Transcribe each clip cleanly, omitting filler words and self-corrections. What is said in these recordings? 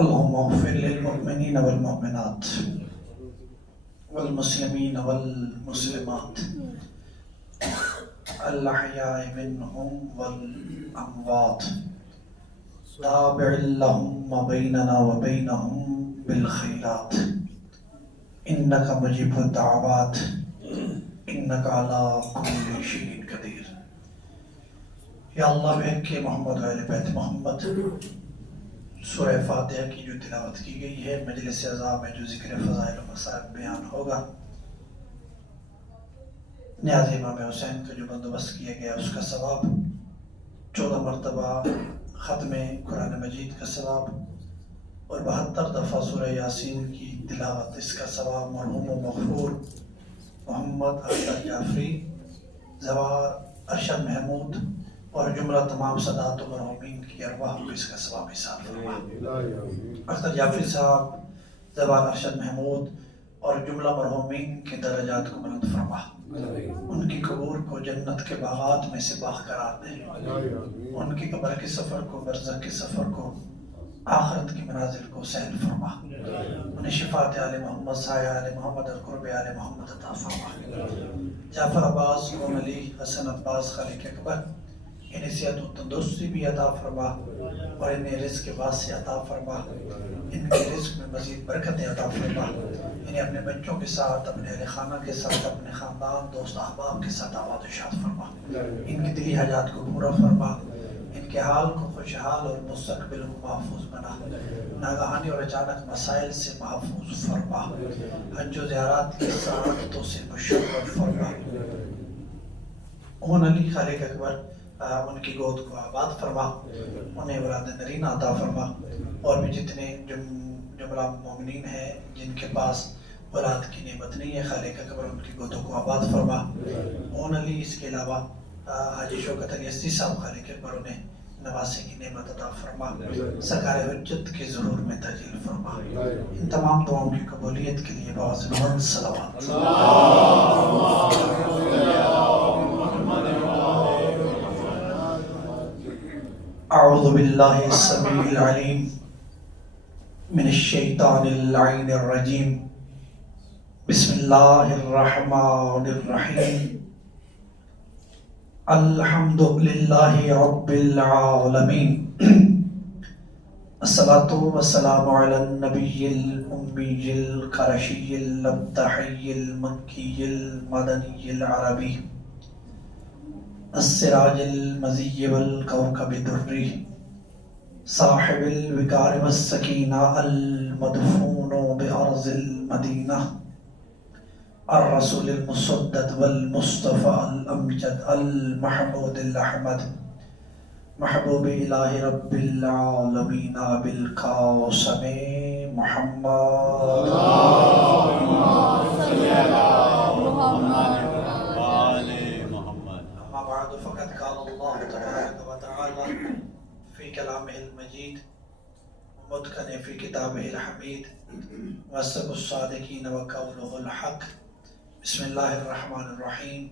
اللهم اغفر للمؤمنين والمؤمنات والمسلمين والمسلمات الأحياء منهم والأموات تابع اللهم بيننا وبينهم بالخيرات إنك مجيب الدعوات إنك على كل شيء قدير. یا اللہ بحق محمد و اہل بیت محمد، سورہ فاتحہ کی جو تلاوت کی گئی ہے، مجلس اعزاز میں جو ذکر فضائل و مصائب بیان ہوگا، نیاز امام حسین کا جو بندوبست کیا گیا اس کا ثواب، 14 مرتبہ ختم قرآن مجید کا ثواب اور 72 دفعہ سورہ یاسین کی تلاوت، اس کا ثواب مرحوم و مغفور محمد ارشد جعفری، زوار ارشد محمود اور جملہ تمام سادات و مرحومین کی ارواح کو اس کا ثواب حساب فرما. اختر جعفری صاحب، زوار ارشد محمود اور جملہ مرحومین کے درجات کو بلند فرما. ان کی قبور کو جنت کے باغات میں سے باغ قرار دے. ان کی قبر کے سفر کو، برزخ کے سفر کو، آخرت کی منازل کو سہل فرما. انہیں شفاعت آل محمد، سایہ آل محمد اور قرب آل محمد عطا فرما. جعفر عباس، کون علی، حسن عباس، خالق اکبر، انہیں صحت و تندرستی بھی عطا فرما اور انہیں رزق واسع عطا فرما. ان کے رزق میں مزید برکتیں عطا فرما. انہیں اپنے بچوں کے ساتھ، اپنے اہل خانہ کے ساتھ، اپنے خاندان، دوست احباب کے ساتھ آباد و شاد فرما. ان کی دلی حاجات کو پورا فرما. ان کے حال کو خوشحال اور مستقبل کو محفوظ بنا. ناگہانی اور اچانک مسائل سے محفوظ فرما. حج و زیارات کی سعادتوں سے مشرف فرما. کون علی، خالق اکبر، ان کی گود کو آباد فرما. انہیں اولاد نرینہ عطا فرما. اور بھی جتنے جملہ مومنین ہیں جن کے پاس اولاد کی نعمت نہیں ہے، خالق اکبر ان کی گودوں کو آباد فرما. کون علی، اس کے علاوہ حاجی شوکت علی اسدی صاحب، خالق اکبر انہیں نواسے کی نعمت عطا فرما. سرکار حجت کے ظہور میں تجلیل فرما. ان تمام دعاؤں کی قبولیت کے لیے باعث بلند صلوات. اعوذ باللہ السمیع العلیم من الشیطان اللعین الرجیم. بسم اللہ الرحمن الرحیم. الحمد للہ رب العالمین. الصلاة والسلام علی النبی الأمی القرشی الابتحی المکی المدنی العربی السراج المزی والکوكب الدری صاحب الوقار والسکینہ المدفون بأرض المدینہ الرسول المسدد والمصطفى الامجد المحمود الاحمد محبوب الہ رب العالمین بالقاسم محمد. اما بعد فقد قال اللہ تبارک وتعالی فی کلامہ المجید متقن فی کتابہ الحمید وصدق الصادقین وقولہ الحق. بسم اللہ الرحمن الرحیم.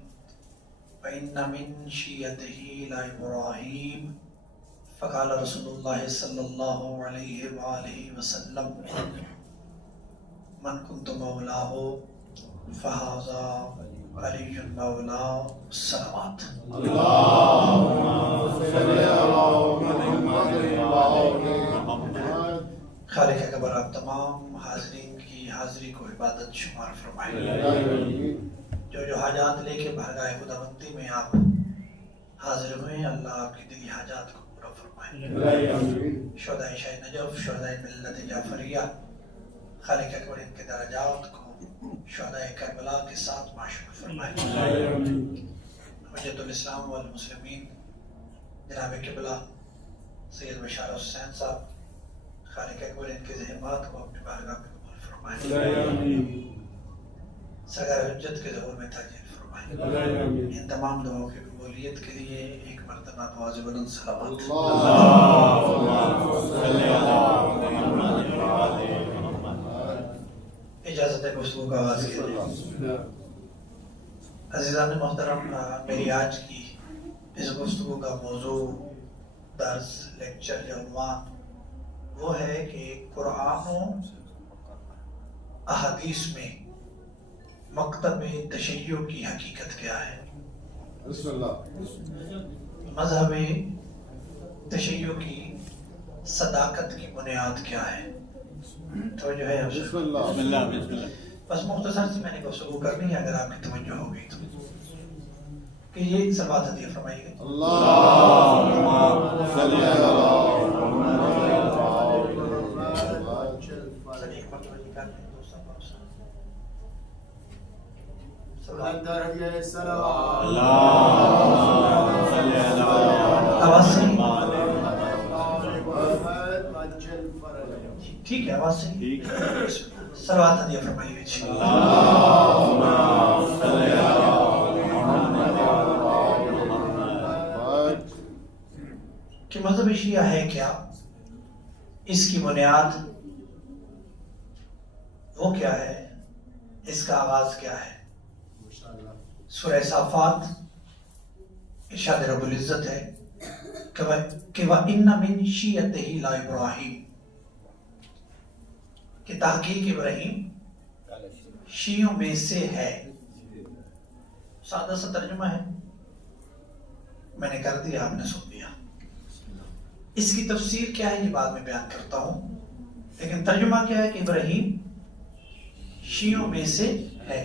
وَإِنَّ مِن شِيَّتِهِ لَإِبْرَاهِيمَ فقال رسول اللہ صلی اللہ علیہ وآلہ وسلم من كنت مولاه فهذا علی مولا. صلوات. خالق اکبر آپ تمام حاضرین کی حاضری کو عبادت شمار فرمائے. جو حاجات لے کے بارگاہ خداوندی میں آپ حاضر ہوئے ہیں، اللہ آپ کی دلی حاجات کو پورا فرمائے. شہدائے شاہ نجف، شہدائے ملت جعفریہ، خالق اکبر ان کے درجات کو شہدائے کربلا کے ساتھ معشوق فرمائے. حجت الاسلام والمسلمین جناب قبلہ سید بشار حسین صاحب، خالق اکبر ان کے زحمات کو اپنی بارگاہ میں قبول فرمائے. سرکار حجت کے ظہور میں تاجیل فرمائے. ان تمام دعاؤں کی قبولیت کے لیے ایک مرتبہ بواز بلند صلوات. اجازت ہے گفتگو کا آغاز کیا. عزیزان محترم، میری آج کی اس گفتگو کا موضوع، درس، لیکچر یا عنوان وہ ہے کہ قرآن و احادیث میں مکتب تشیع کی حقیقت کیا ہے، مذہب تشیع کی صداقت کی بنیاد کیا ہے۔ توجہ ہے؟ بسم اللہ۔ بس مختصر سی میں نے گفتگو کرنی ہے، اگر آپ کی توجہ ہو گئی تو، کہ یہ صلوات ہدیہ فرمائیے گا۔ ٹھیک ہے، آواز سے صلوات ہدیہ فرمائیے گا۔ کہ مذہب شیعہ ہے کیا، اس کی بنیاد وہ کیا ہے، اس کا آغاز کیا ہے۔ سورہ صافات ارشاد رب العزت ہے کہ وَإِنَّ مِن شِيَّتِهِ لَإِبْرَاهِيمَ، کہ تحقیق ابراہیم شیعوں میں سے ہے۔ سادہ سا ترجمہ ہے، میں نے کر دیا، آپ نے سن لیا۔ اس کی تفسیر کیا ہے یہ بعد میں بیان کرتا ہوں، لیکن ترجمہ کیا ہے کہ ابراہیم شیعوں میں سے ہے۔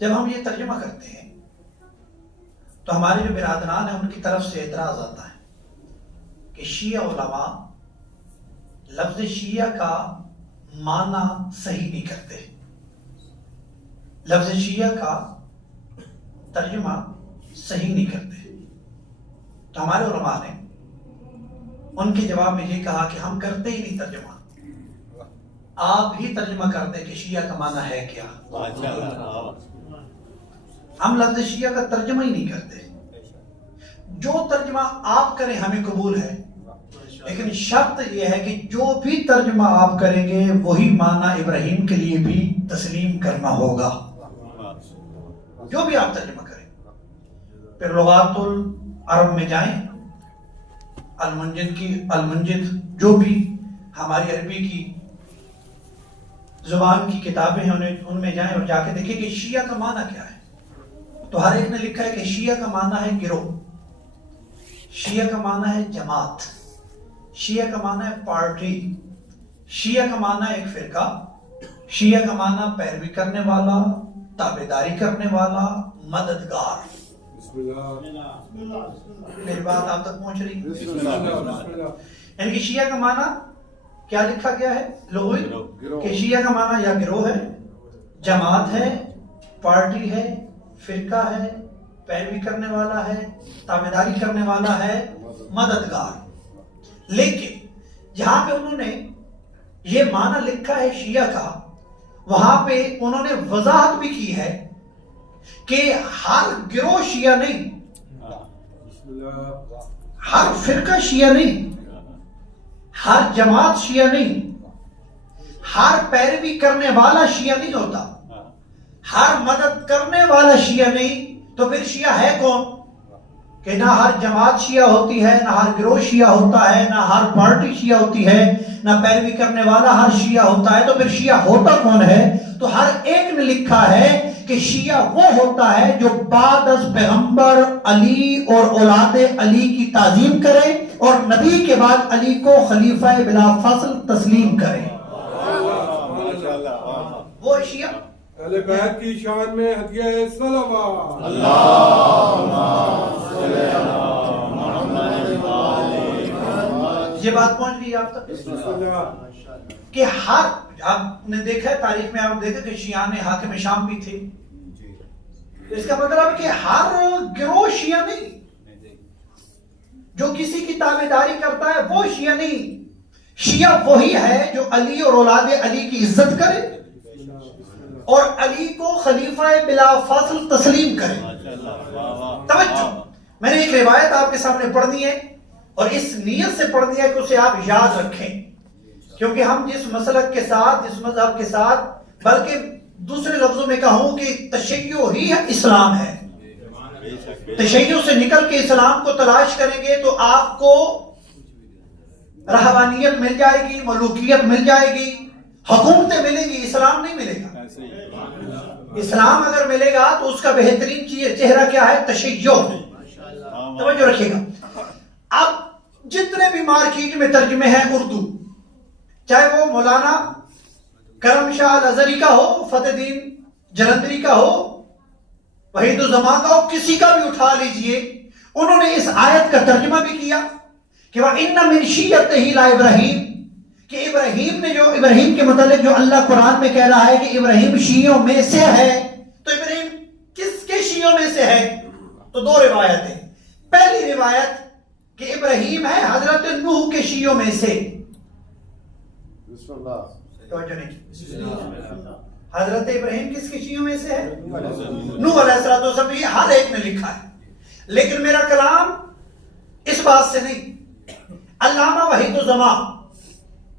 جب ہم یہ ترجمہ کرتے ہیں تو ہمارے جو برادران ہیں ان کی طرف سے اعتراض آتا ہے کہ شیعہ علماء لفظ شیعہ کا معنی صحیح نہیں کرتے، لفظ شیعہ کا ترجمہ صحیح نہیں کرتے۔ تو ہمارے علماء نے ان کے جواب میں یہ کہا کہ ہم کرتے ہی نہیں ترجمہ، آپ ہی ترجمہ کرتے کہ شیعہ کا معنی ہے کیا۔ ہم لفظ شیعہ کا ترجمہ ہی نہیں کرتے، جو ترجمہ آپ کریں ہمیں قبول ہے، لیکن شرط یہ ہے کہ جو بھی ترجمہ آپ کریں گے وہی معنی ابراہیم کے لیے بھی تسلیم کرنا ہوگا، جو بھی آپ ترجمہ کریں۔ پھر لغات العرب میں جائیں، المنجد جو بھی ہماری عربی کی زبان کی کتابیں ہیں ان میں جائیں اور جا کے دیکھیں کہ شیعہ کا معنی کیا ہے۔ تو ہر ایک نے لکھا ہے کہ شیعہ کا معنی ہے گروہ، شیعہ کا معنی ہے جماعت، شیعہ کا معنی ہے پارٹی، شیعہ کا معنی ہے ایک فرقہ، شیعہ کا معنی پیروی کرنے والا، تابعداری کرنے والا، مددگار۔ میری بات آپ تک پہنچ رہی ہے؟ یعنی کہ شیعہ کا معنی کیا لکھا گیا ہے لغوی، کہ شیعہ کا معنی یا گروہ ہے، جماعت ہے، پارٹی ہے، فرقہ ہے، پیروی کرنے والا ہے، تابعداری کرنے والا ہے، مددگار۔ لیکن جہاں پہ انہوں نے یہ معنی لکھا ہے شیعہ کا، وہاں پہ انہوں نے وضاحت بھی کی ہے کہ ہر گروہ شیعہ نہیں، ہر فرقہ شیعہ نہیں، ہر جماعت شیعہ نہیں، ہر پیروی کرنے والا شیعہ نہیں ہوتا، ہر مدد کرنے والا شیعہ نہیں۔ تو پھر شیعہ ہے کون؟ کہ نہ ہر جماعت شیعہ ہوتی ہے، نہ ہر گروہ شیعہ ہوتا ہے، نہ ہر پارٹی شیعہ ہوتی ہے، نہ پیروی کرنے والا ہر شیعہ ہوتا ہے۔ تو پھر شیعہ ہوتا کون ہے؟ تو ہر ایک نے لکھا ہے کہ شیعہ وہ ہوتا ہے جو بعد از پیغمبر علی اور اولاد علی کی تعظیم کرے اور نبی کے بعد علی کو خلیفہ بلا فصل تسلیم کرے، وہ شیعہ۔ اہل بیت کی شان میں ہدیہ صلوات، یہ بات پہنچ گئی آپ تک کہ ہر، آپ نے دیکھا ہے تاریخ میں، آپ دیکھا کہ شیعہ نے حاکم شام بھی تھے۔ اس کا مطلب کہ ہر گروہ شیعہ نہیں، جو کسی کی تابعداری کرتا ہے وہ شیعہ نہیں۔ شیعہ وہی ہے جو علی اور اولاد علی کی عزت کرے اور علی کو خلیفہ بلا فاصل تسلیم کرے۔ توجہ، میں نے ایک روایت آپ کے سامنے پڑھنی ہے اور اس نیت سے پڑھنی ہے کہ اسے آپ یاد رکھیں، کیونکہ ہم جس مسلک کے ساتھ، جس مذہب کے ساتھ، بلکہ دوسرے لفظوں میں کہوں کہ تشیع ہی اسلام ہے، تشیع سے نکل کے اسلام کو تلاش کریں گے تو آپ کو رہبانیت مل جائے گی، ملوکیت مل جائے گی، حکومتیں ملیں گی، اسلام نہیں ملے گا۔ اسلام اگر ملے گا تو اس کا بہترین چہرہ کیا ہے؟ تشیع۔ توجہ رکھیے گا۔ اب جتنے بھی مارکیٹ میں ترجمے ہیں اردو، چاہے وہ مولانا کرم شاہ الازہری کا ہو، فتح دین جلندری کا ہو، وحید الزمان کا ہو، کسی کا بھی اٹھا لیجئے، انہوں نے اس آیت کا ترجمہ بھی کیا کہ وَإِنَّ مِن شِيَّتِهِ لَإِبْرَاهِيمَ، کہ ابراہیم نے جو ابراہیم کے متعلق جو اللہ قرآن میں کہہ رہا ہے کہ ابراہیم شیعوں میں سے ہے، تو ابراہیم کس کے شیعوں میں سے ہے؟ تو دو روایت ہیں۔ پہلی روایت کہ ابراہیم ہے حضرت نوح کے شیعوں میں سے، توجہ نہیں کی، حضرت ابراہیم کس کے شیعوں میں سے ہے؟ نوح علیہ السلام۔ یہ ہر ایک نے لکھا ہے، لیکن میرا کلام اس بات سے نہیں۔ علامہ وحید الزمان،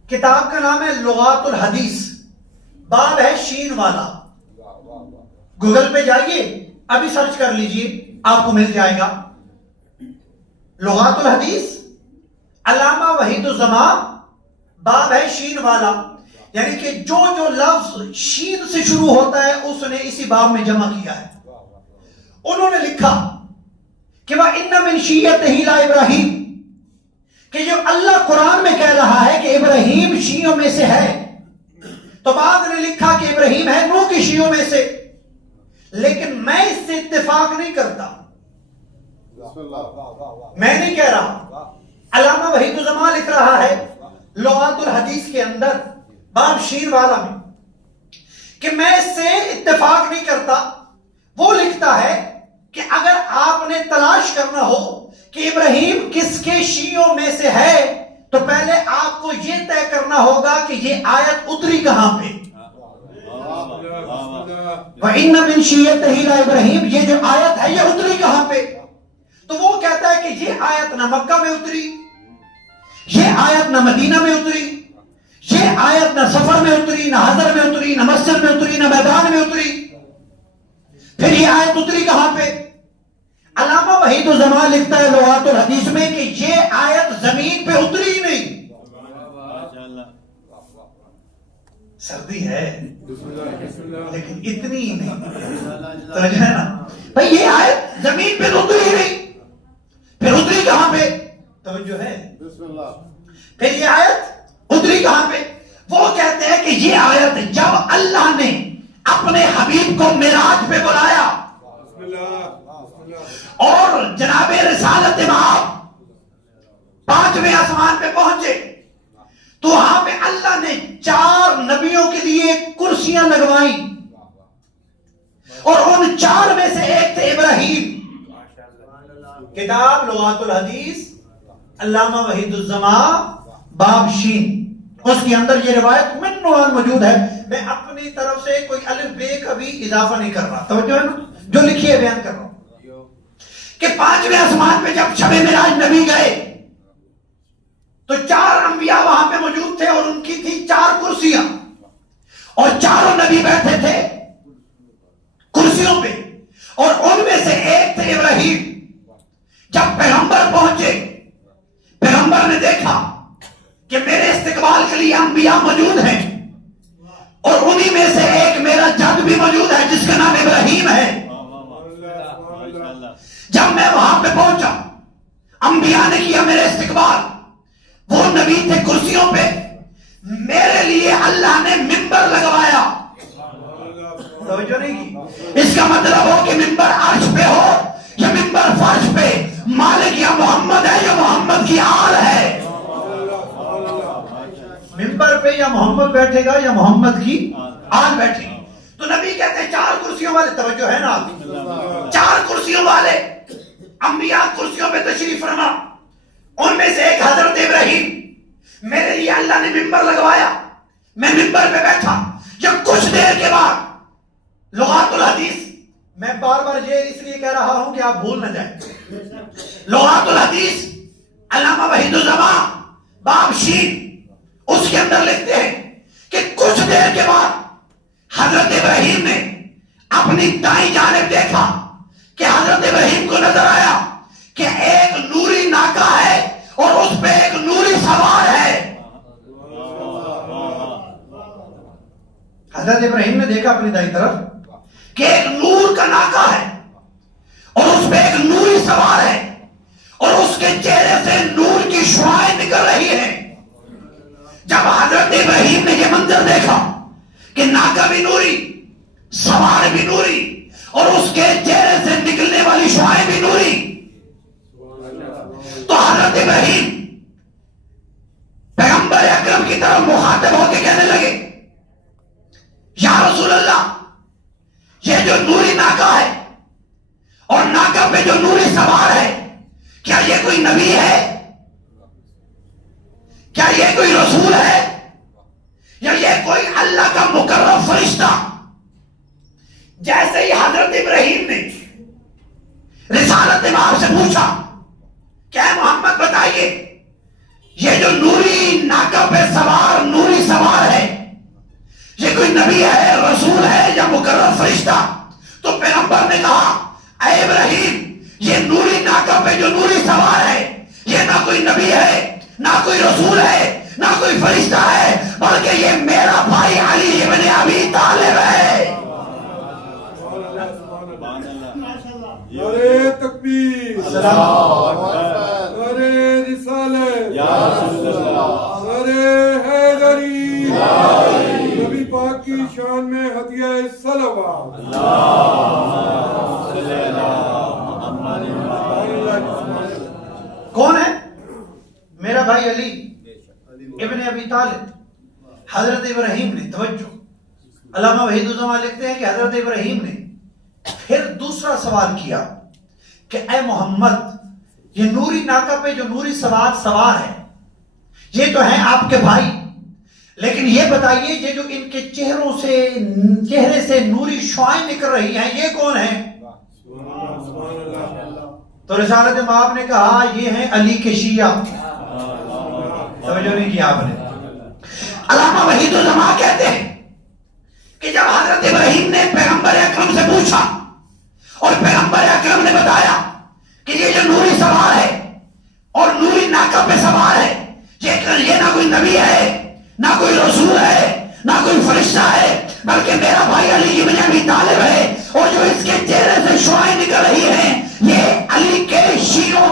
کتاب کا نام ہے لغات الحدیث، باب ہے شین والا، گوگل پہ جائیے ابھی سرچ کر لیجئے آپ کو مل جائے گا۔ لغات الحدیث علامہ وحید الزمان، باب ہے شین والا، یعنی کہ جو جو لفظ شین سے شروع ہوتا ہے اس نے اسی باب میں جمع کیا ہے۔ انہوں نے لکھا کہ وَإِنَّ مِن شِيَّتِهِ لَإِبْرَاهِيمَ، کہ جو اللہ قرآن میں کہہ رہا ہے کہ ابراہیم شیعوں میں سے ہے، تو بعد نے لکھا کہ ابراہیم ہے نوح کی شیعوں میں سے، لیکن میں اس سے اتفاق نہیں کرتا، میں نہیں کہہ رہا۔ علامہ وحید الزمان لکھ رہا ہے لغات الحدیث کے اندر باب شین والا میں کہ میں اس سے اتفاق نہیں کرتا۔ وہ لکھتا ہے کہ اگر آپ نے تلاش کرنا ہو کہ ابراہیم کس کے شیعوں میں سے ہے تو پہلے آپ کو یہ طے کرنا ہوگا کہ یہ آیت اتری کہاں پہ۔ وَإِنَّ مِن شِيَّتِهِ لَإِبْرَاهِيمَ، یہ جو آیت ہے یہ اتری کہاں پہ؟ تو وہ کہتا ہے کہ یہ آیت نہ مکہ میں اتری، یہ آیت نہ مدینہ میں اتری، یہ آیت نہ سفر میں اتری، نہ حضر میں اتری، نہ مسجد میں اتری، نہ میدان میں اتری، پھر یہ آیت اتری کہاں پہ؟ علامہ وحید الزمان لکھتا ہے لغات الحدیث میں کہ یہ آیت زمین پہ اتری ہی نہیں۔ سردی ہے لیکن اتنی ہی نہیں، توجہ ہے نا بھائی، یہ آیت زمین پہ اتری ہی نہیں، پھر اتری کہاں پہ؟ توجہ ہے، پھر یہ آیت اتری کہاں پہ؟ وہ کہتے ہیں کہ یہ آیت جب اللہ نے اپنے حبیب کو معراج پہ بلایا اور جناب رسالت مآب 5ویں آسمان پہ پہنچے تو وہاں پہ اللہ نے 4 نبیوں کے لیے کرسیاں لگوائیں، اور ان 4 میں سے ایک تھے ابراہیم۔ کتاب لغات الحدیث علامہ وحید الزمان باب شین، اس کے اندر یہ روایت منوان موجود ہے۔ میں اپنی طرف سے کوئی الف بے کبھی اضافہ نہیں کر رہا، توجہ ہے نا، جو لکھی ہے بیان کر رہا ہوں کہ 5ویں آسمان پہ جب شب معراج نبی گئے تو 4 انبیاء وہاں پہ موجود تھے، اور ان کی تھی 4 کرسیاں، اور چاروں نبی بیٹھے تھے کرسیوں پہ، اور ان میں سے ایک تھے ابراہیم۔ جب پیغمبر پہنچے، پیغمبر نے دیکھا کہ میرے استقبال کے لیے انبیاء موجود ہیں، اور انہی میں سے ایک میرا جد بھی موجود ہے جس کا نام ابراہیم ہے۔ جب میں وہاں پہ پہنچا، انبیاء نے کیا میرے استقبال، وہ نبی تھے کرسیوں پہ، میرے لیے اللہ نے منبر لگوایا۔ توجہ نہیں کی؟ اس کا مطلب ہو کہ منبر عرش پہ ہو یا منبر فرش پہ، مالک یا محمد ہے یا محمد کی آل ہے۔ منبر پہ یا محمد بیٹھے گا یا محمد کی آل بیٹھے گی۔ تو نبی کہتے ہیں 4 کرسیوں والے، توجہ ہے نا، 4 کرسیوں والے انبیاء کرسیوں پہ تشریف فرما، ان میں سے ایک حضرت ابراہیم، میرے لیے اللہ نے منبر لگوایا، میں منبر پہ بیٹھا۔ جب کچھ دیر کے بعد لغات الحدیث، میں بار بار یہ اس لیے کہہ رہا ہوں کہ آپ بھول نہ جائیں، لغات الحدیث علامہ وحید الزمان باب شین، اس کے اندر لکھتے ہیں کہ کچھ دیر کے بعد حضرت ابراہیم نے اپنی دائیں جانب دیکھا کہ حضرت ابراہیم کو نظر آیا کہ ایک نوری ناکا ہے اور اس پہ ایک نوری سوار ہے۔ حضرت ابراہیم نے دیکھا اپنی دائیں طرف کہ ایک نور کا ناکا ہے اور اس پہ ایک نوری سوار ہے اور اس کے چہرے سے نور کی شعاعیں نکل رہی ہیں. جب حضرت ابراہیم نے یہ منظر دیکھا کہ ناکا بھی نوری، سوار بھی نوری اور اس کے چہرے سے نکلنے والی شعاعیں بھی نوری، تو حضرت ابراہیم پیغمبر اکرم کی طرف مخاطب ہو کے کہنے لگے یا رسول اللہ، یہ جو نوری ناکا ہے اور ناکا پہ جو نوری سوار ہے، کیا یہ کوئی نبی ہے؟ کیا یہ کوئی رسول ہے؟ یا یہ کوئی اللہ کا مقرب فرشتہ؟ جیسے ہی حضرت ابراہیم نے رسالت امام سے پوچھا کہ اے محمد بتائیے یہ جو نوری ناکا پہ سوار نوری سوار ہے یہ کوئی نبی ہے، رسول ہے یا مقرب فرشتہ؟ تو پیغمبر نے کہا اے ابراہیم، یہ نوری ناکا پہ جو نوری سوار ہے یہ نہ کوئی نبی ہے، نہ کوئی رسول ہے، نہ کوئی فرشتہ ہے، بلکہ یہ میرا بھائی علی ابن ابی طالب ہے. نعرہ تکبیر، نعرہ رسالت، نعرہ حیدری، نبی پاک کی شان میں ہدیہ صلوات. کون ہے؟ میرا بھائی علی ابن ابی طالب. حضرت ابراہیم نے، توجہ، علامہ وحید الزمان لکھتے ہیں کہ حضرت ابراہیم نے پھر دوسرا سوال کیا کہ اے محمد، یہ نوری ناکا پہ جو نوری سوار ہے یہ تو ہیں آپ کے بھائی، لیکن یہ بتائیے یہ جو ان کے چہرے سے نوری شعاعیں نکل رہی ہیں یہ کون ہیں؟ تو رسالت مآب نے کہا یہ ہیں علی کے شیعہ. توجہ نہیں کیا آپ نے. علامہ وحید الزمان کہتے ہیں کہ جب حضرت ابراہیم نے پیغمبر اکرم سے پوچھا اور پیغمبر اکرم نے بتایا کہ یہ جو نوری سوار ہے اور نوری ناکا پہ سوار ہے یہ نہ کوئی نبی ہے، نہ کوئی رسول ہے، نہ کوئی فرشتہ ہے، بلکہ میرا بھائی علی ابن ابی طالب ہے، اور جو اس کے چہرے سے شعاعیں نکل رہی ہیں یہ علی کے شیعوں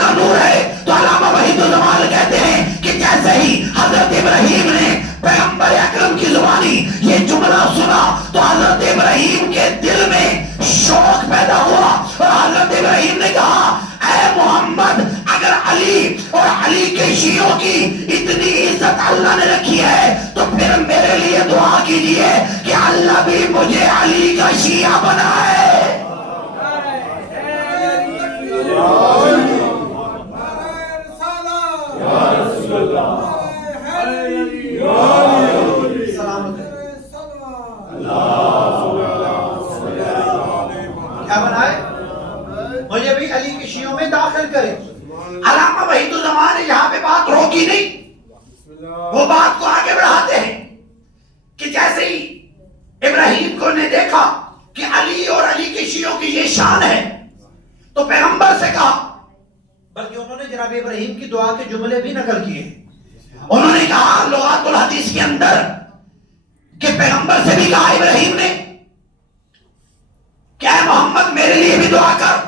کا نور ہے. تو علامہ وحید الزمان کہتے ہیں کہ جیسے ہی حضرت ابراہیم نے پیغمبر اکرم کی زبانی یہ جملہ سنا تو حضرت ابراہیم کے دل میں شوق پیدا ہوا اور حضرت ابراہیم نے کہا اے محمد، اگر علی اور علی کے شیعوں کی اتنی عزت اللہ نے رکھی ہے تو پھر میرے لیے دعا کیجئے کہ اللہ بھی مجھے علی کا شیعہ بنائے. کیا بنائے؟ مجھے بھی علی کے شیعوں میں داخل کرے. علامہ وحید الزمان نے یہاں پہ بات روکی نہیں، وہ بات کو آگے بڑھاتے ہیں کہ جیسے ہی ابراہیم کو نے دیکھا کہ علی اور علی کے شیعوں کی یہ شان ہے تو پیغمبر سے کہا، بلکہ انہوں نے جناب ابراہیم کی دعا کے جملے بھی نقل کیے. انہوں نے کہا لغات الحدیث کے اندر کہ پیغمبر سے بھی کہا ابراہیم نے کہ اے محمد میرے لیے بھی دعا کر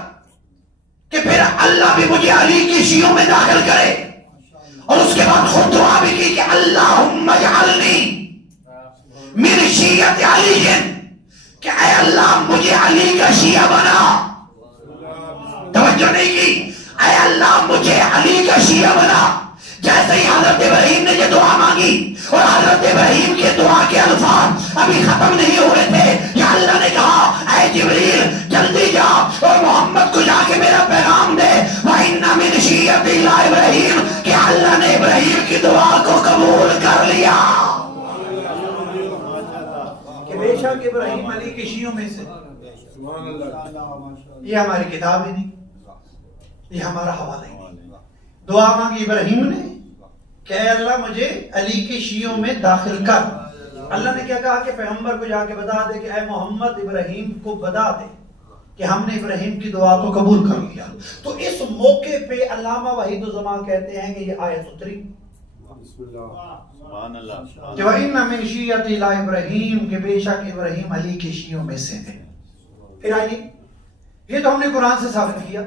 کہ پھر اللہ بھی مجھے علی کی شیعوں میں داخل کرے، اور اس کے بعد خود دعا بھی کی کہ اللہم اجعلنی من شیعت علی، کہ اے اللہ مجھے علی کا شیعہ بنا. توجہ نہیں کی، اے اللہ مجھے علی کا شیعہ بنا. جیسے ہی حضرت ابراہیم نے یہ دعا مانگی اور حضرت ابراہیم کے دعا کے الفاظ ابھی ختم نہیں ہوئے تھے، یا اللہ نے کہا اے جبریل جلدی جا اور محمد کو جا کے میرا پیغام دے وَإِنَّ مِنْ شِيَّتِ اللَّهِ إِبْرَاهِيمَ، کہ اللہ نے ابراہیم کی دعا کو قبول کر لیا. کہ بے شک ابراہیم علی کے شیعوں میں سے. یہ ہماری کتاب ہی نہیں، یہ ہمارا حوالہ ہی نہیں. دعا مانگی ابراہیم نے کہ اے اللہ مجھے علی کے شیعوں میں داخل کر. اللہ نے کیا کہا کہ پیغمبر کو جا کے بتا دے کہ اے محمد ابراہیم کو بتا دے کہ ہم نے ابراہیم کی دعا کو قبول کر لیا. تو اس موقع پہ علامہ وحید الزمان کہتے ہیں کہ یہ آیت اتری بسم اللہ کہ وَإِنَّ مِنْ شِيَّةِ إِلَىٰ إِبْرَاہِیم کہ بے شک ابراہیم علی کے شیعوں میں سے تھے. پھر آئیے یہ تو ہم نے قرآن سے ثابت کیا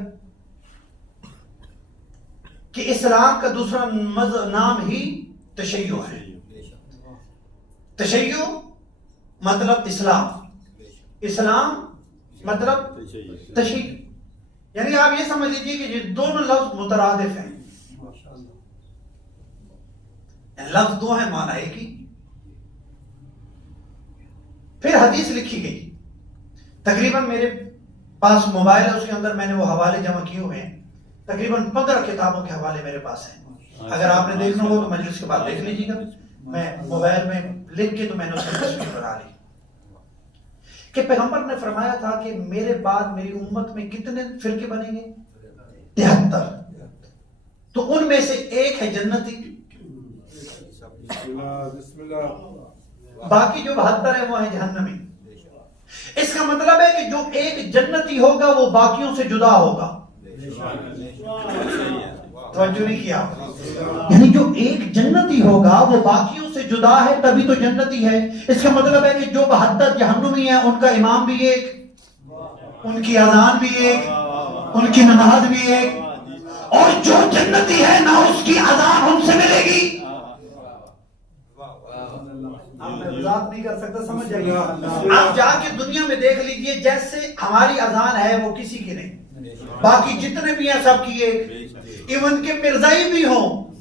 کہ اسلام کا دوسرا نام ہی تشیع ہے. تشیع مطلب اسلام، اسلام مطلب تشیع. یعنی آپ یہ سمجھ لیجیے کہ یہ دونوں لفظ مترادف ہیں. لفظ دو ہیں، معنی ایک ہی. پھر حدیث لکھی گئی، تقریباً میرے پاس موبائل ہے، اس کے اندر میں نے وہ حوالے جمع کیے ہوئے ہیں. تقریباً 15 کتابوں کے حوالے میرے پاس ہیں. اگر آپ نے دیکھنا ہو تو مجلس کے بعد دیکھ لیجیے گا. میں موبائل میں لکھ کے تو میں نے اس کی تصویر بنا لی کہ پیغمبر نے فرمایا تھا کہ میرے بعد میری امت میں کتنے فرقے بنیں گے؟ 73. تو ان میں سے ایک ہے جنتی، بسم اللہ. باقی جو 72 ہیں وہ ہیں جہنمی. اس کا مطلب ہے کہ جو ایک جنتی ہوگا وہ باقیوں سے جدا ہوگا. توجہ نہیں کیا؟ یعنی جو ایک جنتی ہوگا وہ باقیوں سے جدا ہے تبھی تو جنتی ہے. اس کا مطلب ہے کہ جو 72 جہنمی ہیں ان کا امام بھی ایک، ان کی اذان بھی ایک، ان کی نماز بھی ایک، اور جو جنتی ہے نہ اس کی اذان ان سے ملے گی. آپ میں وضاحت نہیں کر سکتا، سمجھ جائیے. آپ جا کے دنیا میں دیکھ لیجئے، جیسے ہماری اذان ہے وہ کسی کی نہیں، باقی جتنے بھی ہیں سب کی ایک. ایون کہ مرزائی بھی ہوں،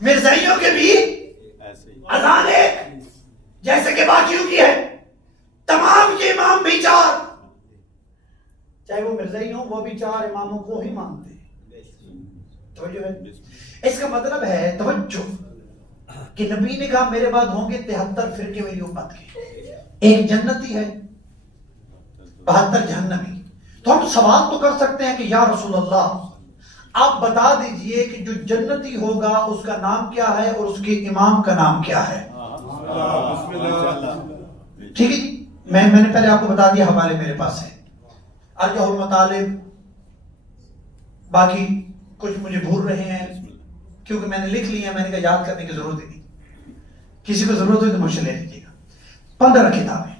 مرزائیوں کے بھی اذان ایک جیسے کہ باقیوں کی ہے. تمام کے امام بھی 4، چاہے وہ مرزائی ہوں وہ بھی 4 اماموں کو ہی مانتے ہیں. توجہ ہے؟ اس کا مطلب ہے توجہ کہ نبی نے کہا میرے بعد ہوں گے 73 فرقے میری امت کے، ایک جنتی ہے 72 جہنمی. تو ہم سوال تو کر سکتے ہیں کہ یا رسول اللہ آپ بتا دیجئے کہ جو جنتی ہوگا اس کا نام کیا ہے اور اس کے امام کا نام کیا ہے. ٹھیک ہے جی، میں نے پہلے آپ کو بتا دیا، حوالے میرے پاس ہے. ارجح المطالب، باقی کچھ مجھے بھول رہے ہیں کیونکہ میں نے لکھ لیا، میں نے کہا یاد کرنے کی ضرورت ہی نہیں. کسی کو ضرورت ہوئی تو مجھ سے لے لیجیے گا. 15 کتابیں،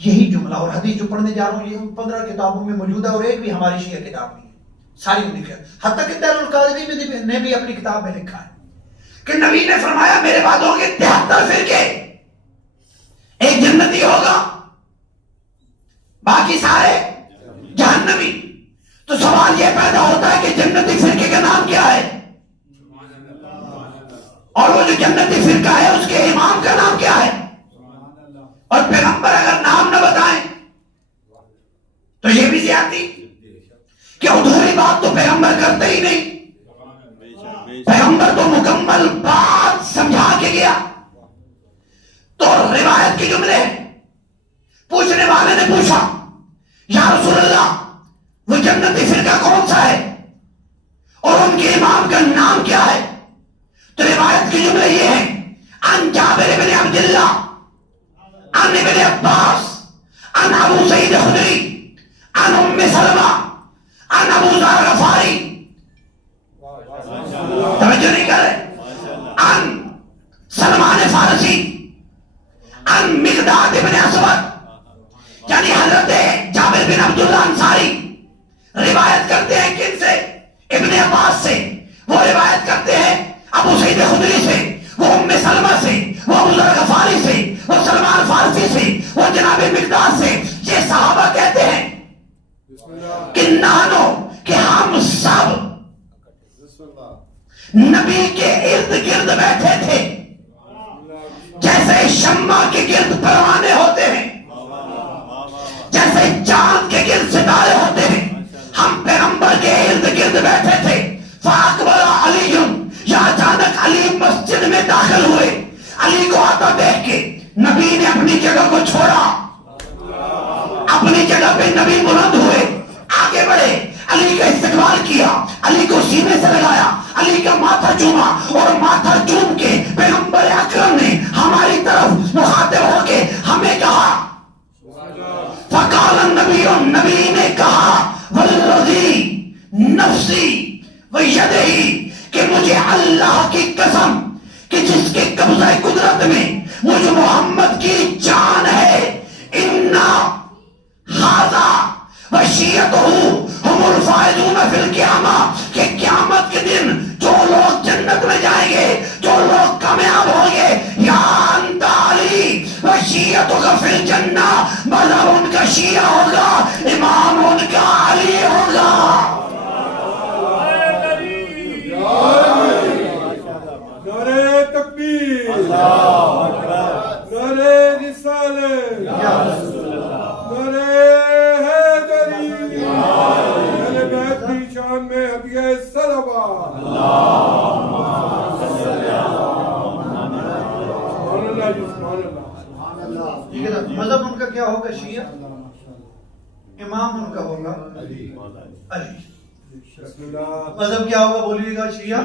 یہی جملہ اور حدیث جو پڑھنے جا رہا ہوں یہ 15 کتابوں میں موجود ہے، اور ایک بھی ہماری شیعہ کتاب نہیں ہے، ساری میں لکھا ہے. حتیٰ کہ دار القاضی نے بھی اپنی کتاب میں لکھا ہے کہ نبی نے فرمایا میرے بعد ہوں گے 73 فرقے، ایک جنتی ہوگا باقی سارے جہنمی. تو سوال یہ پیدا ہوتا ہے کہ جنتی فرقے کا نام کیا ہے، اور وہ جو جنتی فرقہ ہے اس کے امام کا نام کیا ہے. اور پیغمبر اگر نام نہ بتائیں تو یہ بھی زیادتی کہ ادھوری بات تو پیغمبر کرتے ہی نہیں. پیغمبر تو مکمل بات سمجھا کے گیا. تو روایت کے جملے، پوچھنے والے نے پوچھا یا رسول اللہ وہ جنتی فرقہ کون سا ہے اور ان کے امام کا نام کیا ہے؟ تو روایت کے جملے یہ ہیں، عن جابر بن عبداللہ عن ابن عباس عن ابو سعید خدری عن ام سلمہ عن ابو ذر غفاری. توجہ نہیں کر رہے؟ عن سلمان فارسی عن مقداد بن اسود. یعنی حضرت جابر بن عبداللہ انصاری روایت کرتے ہیں کن سے؟ ابن عباس سے. وہ روایت کرتے ہیں ابو سعید خدری سے، وہ ام سلمہ سے، وہ ابو ذر غفاری سے، وہ سلمان فارسی سے، وہ جناب مقداد سے. یہ صحابہ کہتے ہیں کہ نانو کہ ہم سب نبی کے ارد گرد بیٹھے تھے جیسے شمع کے گرد پروانے ہوتے ہیں، جیسے چاند کے گرد ستارے ہوتے ہیں. ہم پیغمبر کے ارد گرد بیٹھے تھے. فاکبر علی، یا اچانک علی مسجد میں داخل ہوئے. علی کو آتا دیکھ کے نبی نے اپنی جگہ کو چھوڑا، اپنی جگہ پہ نبی بلند ہوئے، آگے بڑھے، علی کا استقبال کیا، علی کو سینے سے لگایا، علی کا ماتھا چوما، اور ماتھا چوم کے پیغمبر اکرم نے ہماری طرف مخاطب ہو کے ہمیں کہا، فقال النبی، نبی نے کہا والذی نفسی ویدہی، کہ کہ مجھے اللہ کی قسم کہ جس کے قبضہ قدرت میں مجھ محمد کی جان ہے، اِنَّا ہَذَا وَشِيَّتُهُ هُمُ الْفَائِزُونَ فِي الْقِيَامَةِ، کہ قیامت کے دن جو لوگ جنت میں جائیں گے، جو لوگ کامیاب ہوں گے، یا انت علی وشیعتک فی الجنہ، مذہب ان کا شیعہ ہوگا، امام ان کا علی ہوگا۔ نعرہ تکبیر، نعرہ رسالت، نعرہ حیدری، اہل بیت کی شان میں ہدیہ صلوات۔ سبحان اللہ جی، سبحان اللہ۔ مذہب ان کا کیا ہوگا؟ شیعہ۔ امام ان کا ہوگا علی۔ بسم اللہ۔ مذہب کیا ہوگا بولیے گا؟ شیعہ۔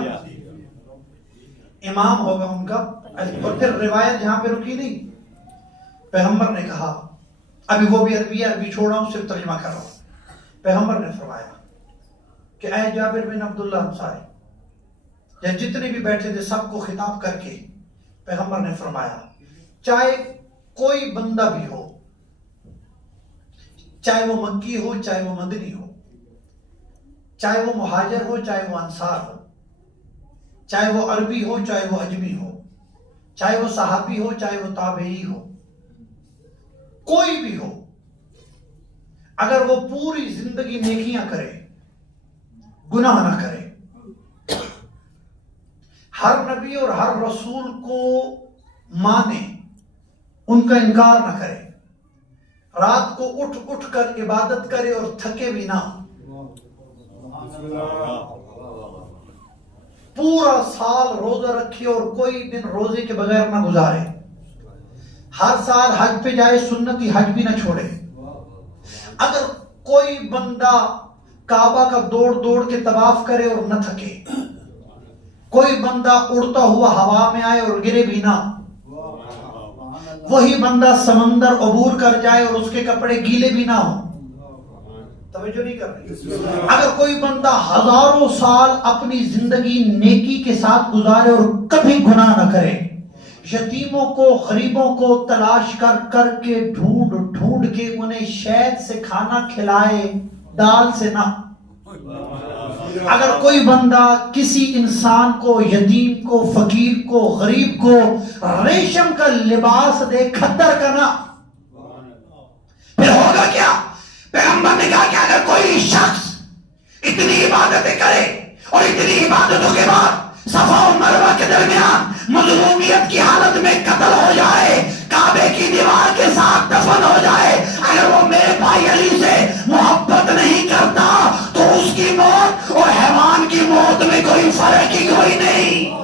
امام ہوگا ان کا علی۔ اور پھر روایت جہاں پہ رکی نہیں، پیغمبر نے کہا، ابھی وہ بھی عربی چھوڑا ہوں، صرف ترجمہ کر رہا ہوں۔ پیغمبر نے فرمایا کہ اے جابر بن عبداللہ انصاری، یا جتنے بھی بیٹھے تھے سب کو خطاب کر کے پیغمبر نے فرمایا، چاہے کوئی بندہ بھی ہو، چاہے وہ مکی ہو چاہے وہ مدنی ہو، چاہے وہ مہاجر ہو چاہے وہ انصار ہو، چاہے وہ عربی ہو چاہے وہ عجمی ہو، چاہے وہ صحابی ہو چاہے وہ تابعی ہو، کوئی بھی ہو، اگر وہ پوری زندگی نیکیاں کرے، گناہ نہ کرے، ہر نبی اور ہر رسول کو مانے، ان کا انکار نہ کرے، رات کو اٹھ اٹھ کر عبادت کرے اور تھکے بھی نہ، پورا سال روزہ رکھے اور کوئی دن روزے کے بغیر نہ گزارے، ہر سال حج پہ جائے، سنتی حج بھی نہ چھوڑے، اگر کوئی بندہ کعبہ کا دوڑ دوڑ کے طواف کرے اور نہ تھکے، کوئی بندہ اڑتا ہوا ہوا میں آئے اور گرے بھی نہ، وہی بندہ سمندر عبور کر جائے اور اس کے کپڑے گیلے بھی نہ ہوں، توجہ نہیں کر رہی، اگر کوئی بندہ ہزاروں سال اپنی زندگی نیکی کے ساتھ گزارے اور کبھی گناہ نہ کرے، یتیموں کو غریبوں کو تلاش کر کر کے ڈھونڈ ڈھونڈ کے انہیں شہد سے کھانا کھلائے، دال سے نہ، اگر کوئی بندہ کسی انسان کو، یتیم کو، فقیر کو، غریب کو ریشم کا لباس دے، کھدر کا نہ، پھر ہوگا کیا؟ پیغمبر نے کہا کہ اگر کوئی شخص اتنی عبادتیں کرے اور اتنی عبادتوں کے بعد صفا و مروہ کے درمیان مظلومیت کی حالت میں قتل ہو جائے، کعبے کی دیوار کے ساتھ دفن ہو جائے، اگر وہ میرے بھائی علی سے محبت نہیں کرتا تو اس کی موت اور حیوان کی موت میں کوئی فرق ہی کوئی نہیں۔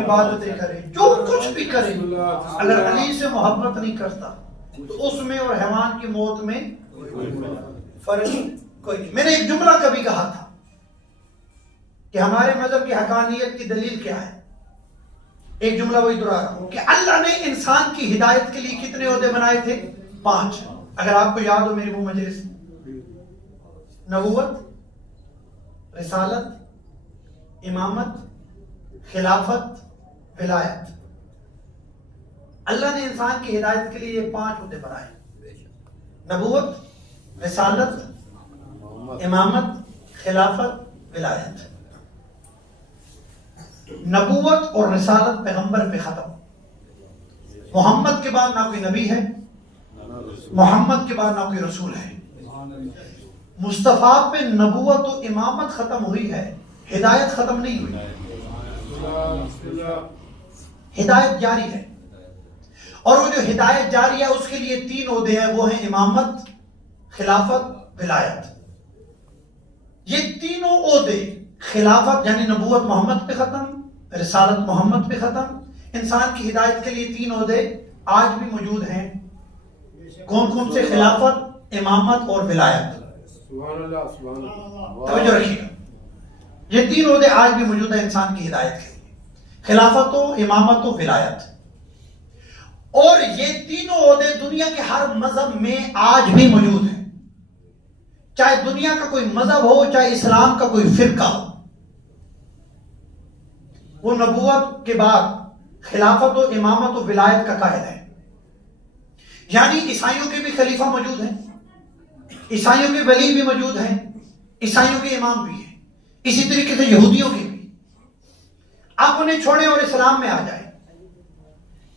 عبادتیں کرے، جو کچھ بھی کرے، اگر علی سے محبت نہیں کرتا تو اس میں اور حیوان کی موت میں فرق کوئی نہیں۔ میں نے ایک جملہ کبھی کہا تھا کہ ہمارے مذہب کی حقانیت کی دلیل کیا ہے، ایک جملہ وہی دہرا رہا ہوں کہ اللہ نے انسان کی ہدایت کے لیے کتنے عہدے بنائے تھے؟ 5۔ اگر آپ کو یاد ہو میری وہ مجلس، نبوت، رسالت، امامت، خلافت، ولایت۔ اللہ نے انسان کی ہدایت کے لیے یہ 5 عہدے بنائے، نبوت، رسالت، امامت، خلافت، ولایت۔ نبوت اور رسالت پیغمبر پہ ختم، محمد کے بعد نہ کوئی نبی ہے، محمد کے بعد نہ کوئی رسول ہے، مصطفیٰ پہ نبوت و امامت ختم ہوئی ہے، ہدایت ختم نہیں ہوئی، ہدایت جاری ہے، اور وہ جو ہدایت جاری ہے اس کے لیے 3 عہدے ہیں، وہ ہیں امامت، خلافت، ولایت۔ یہ تینوں عہدے، خلافت یعنی نبوت محمد پہ ختم، رسالت محمد پہ ختم، انسان کی ہدایت کے لیے 3 عہدے آج بھی موجود ہیں۔ کون کون سے؟ خلافت، امامت اور ولایت۔ سبحان اللہ، سبحان اللہ۔ توجہ رکھیے، یہ 3 عہدے آج بھی موجود ہیں انسان کی ہدایت کے لیے، خلافت و امامت و ولایت۔ اور یہ تینوں عہدے دنیا کے ہر مذہب میں آج بھی موجود ہیں، چاہے دنیا کا کوئی مذہب ہو، چاہے اسلام کا کوئی فرقہ ہو۔ وہ نبوت کے بعد خلافت و امامت و ولایت کا قائد ہے، یعنی عیسائیوں کے بھی خلیفہ موجود ہیں، عیسائیوں کے ولی بھی موجود ہیں، عیسائیوں کے امام بھی ہیں، اسی طریقے سے یہودیوں کے بھی۔ آپ انہیں چھوڑیں اور اسلام میں آ جائیں،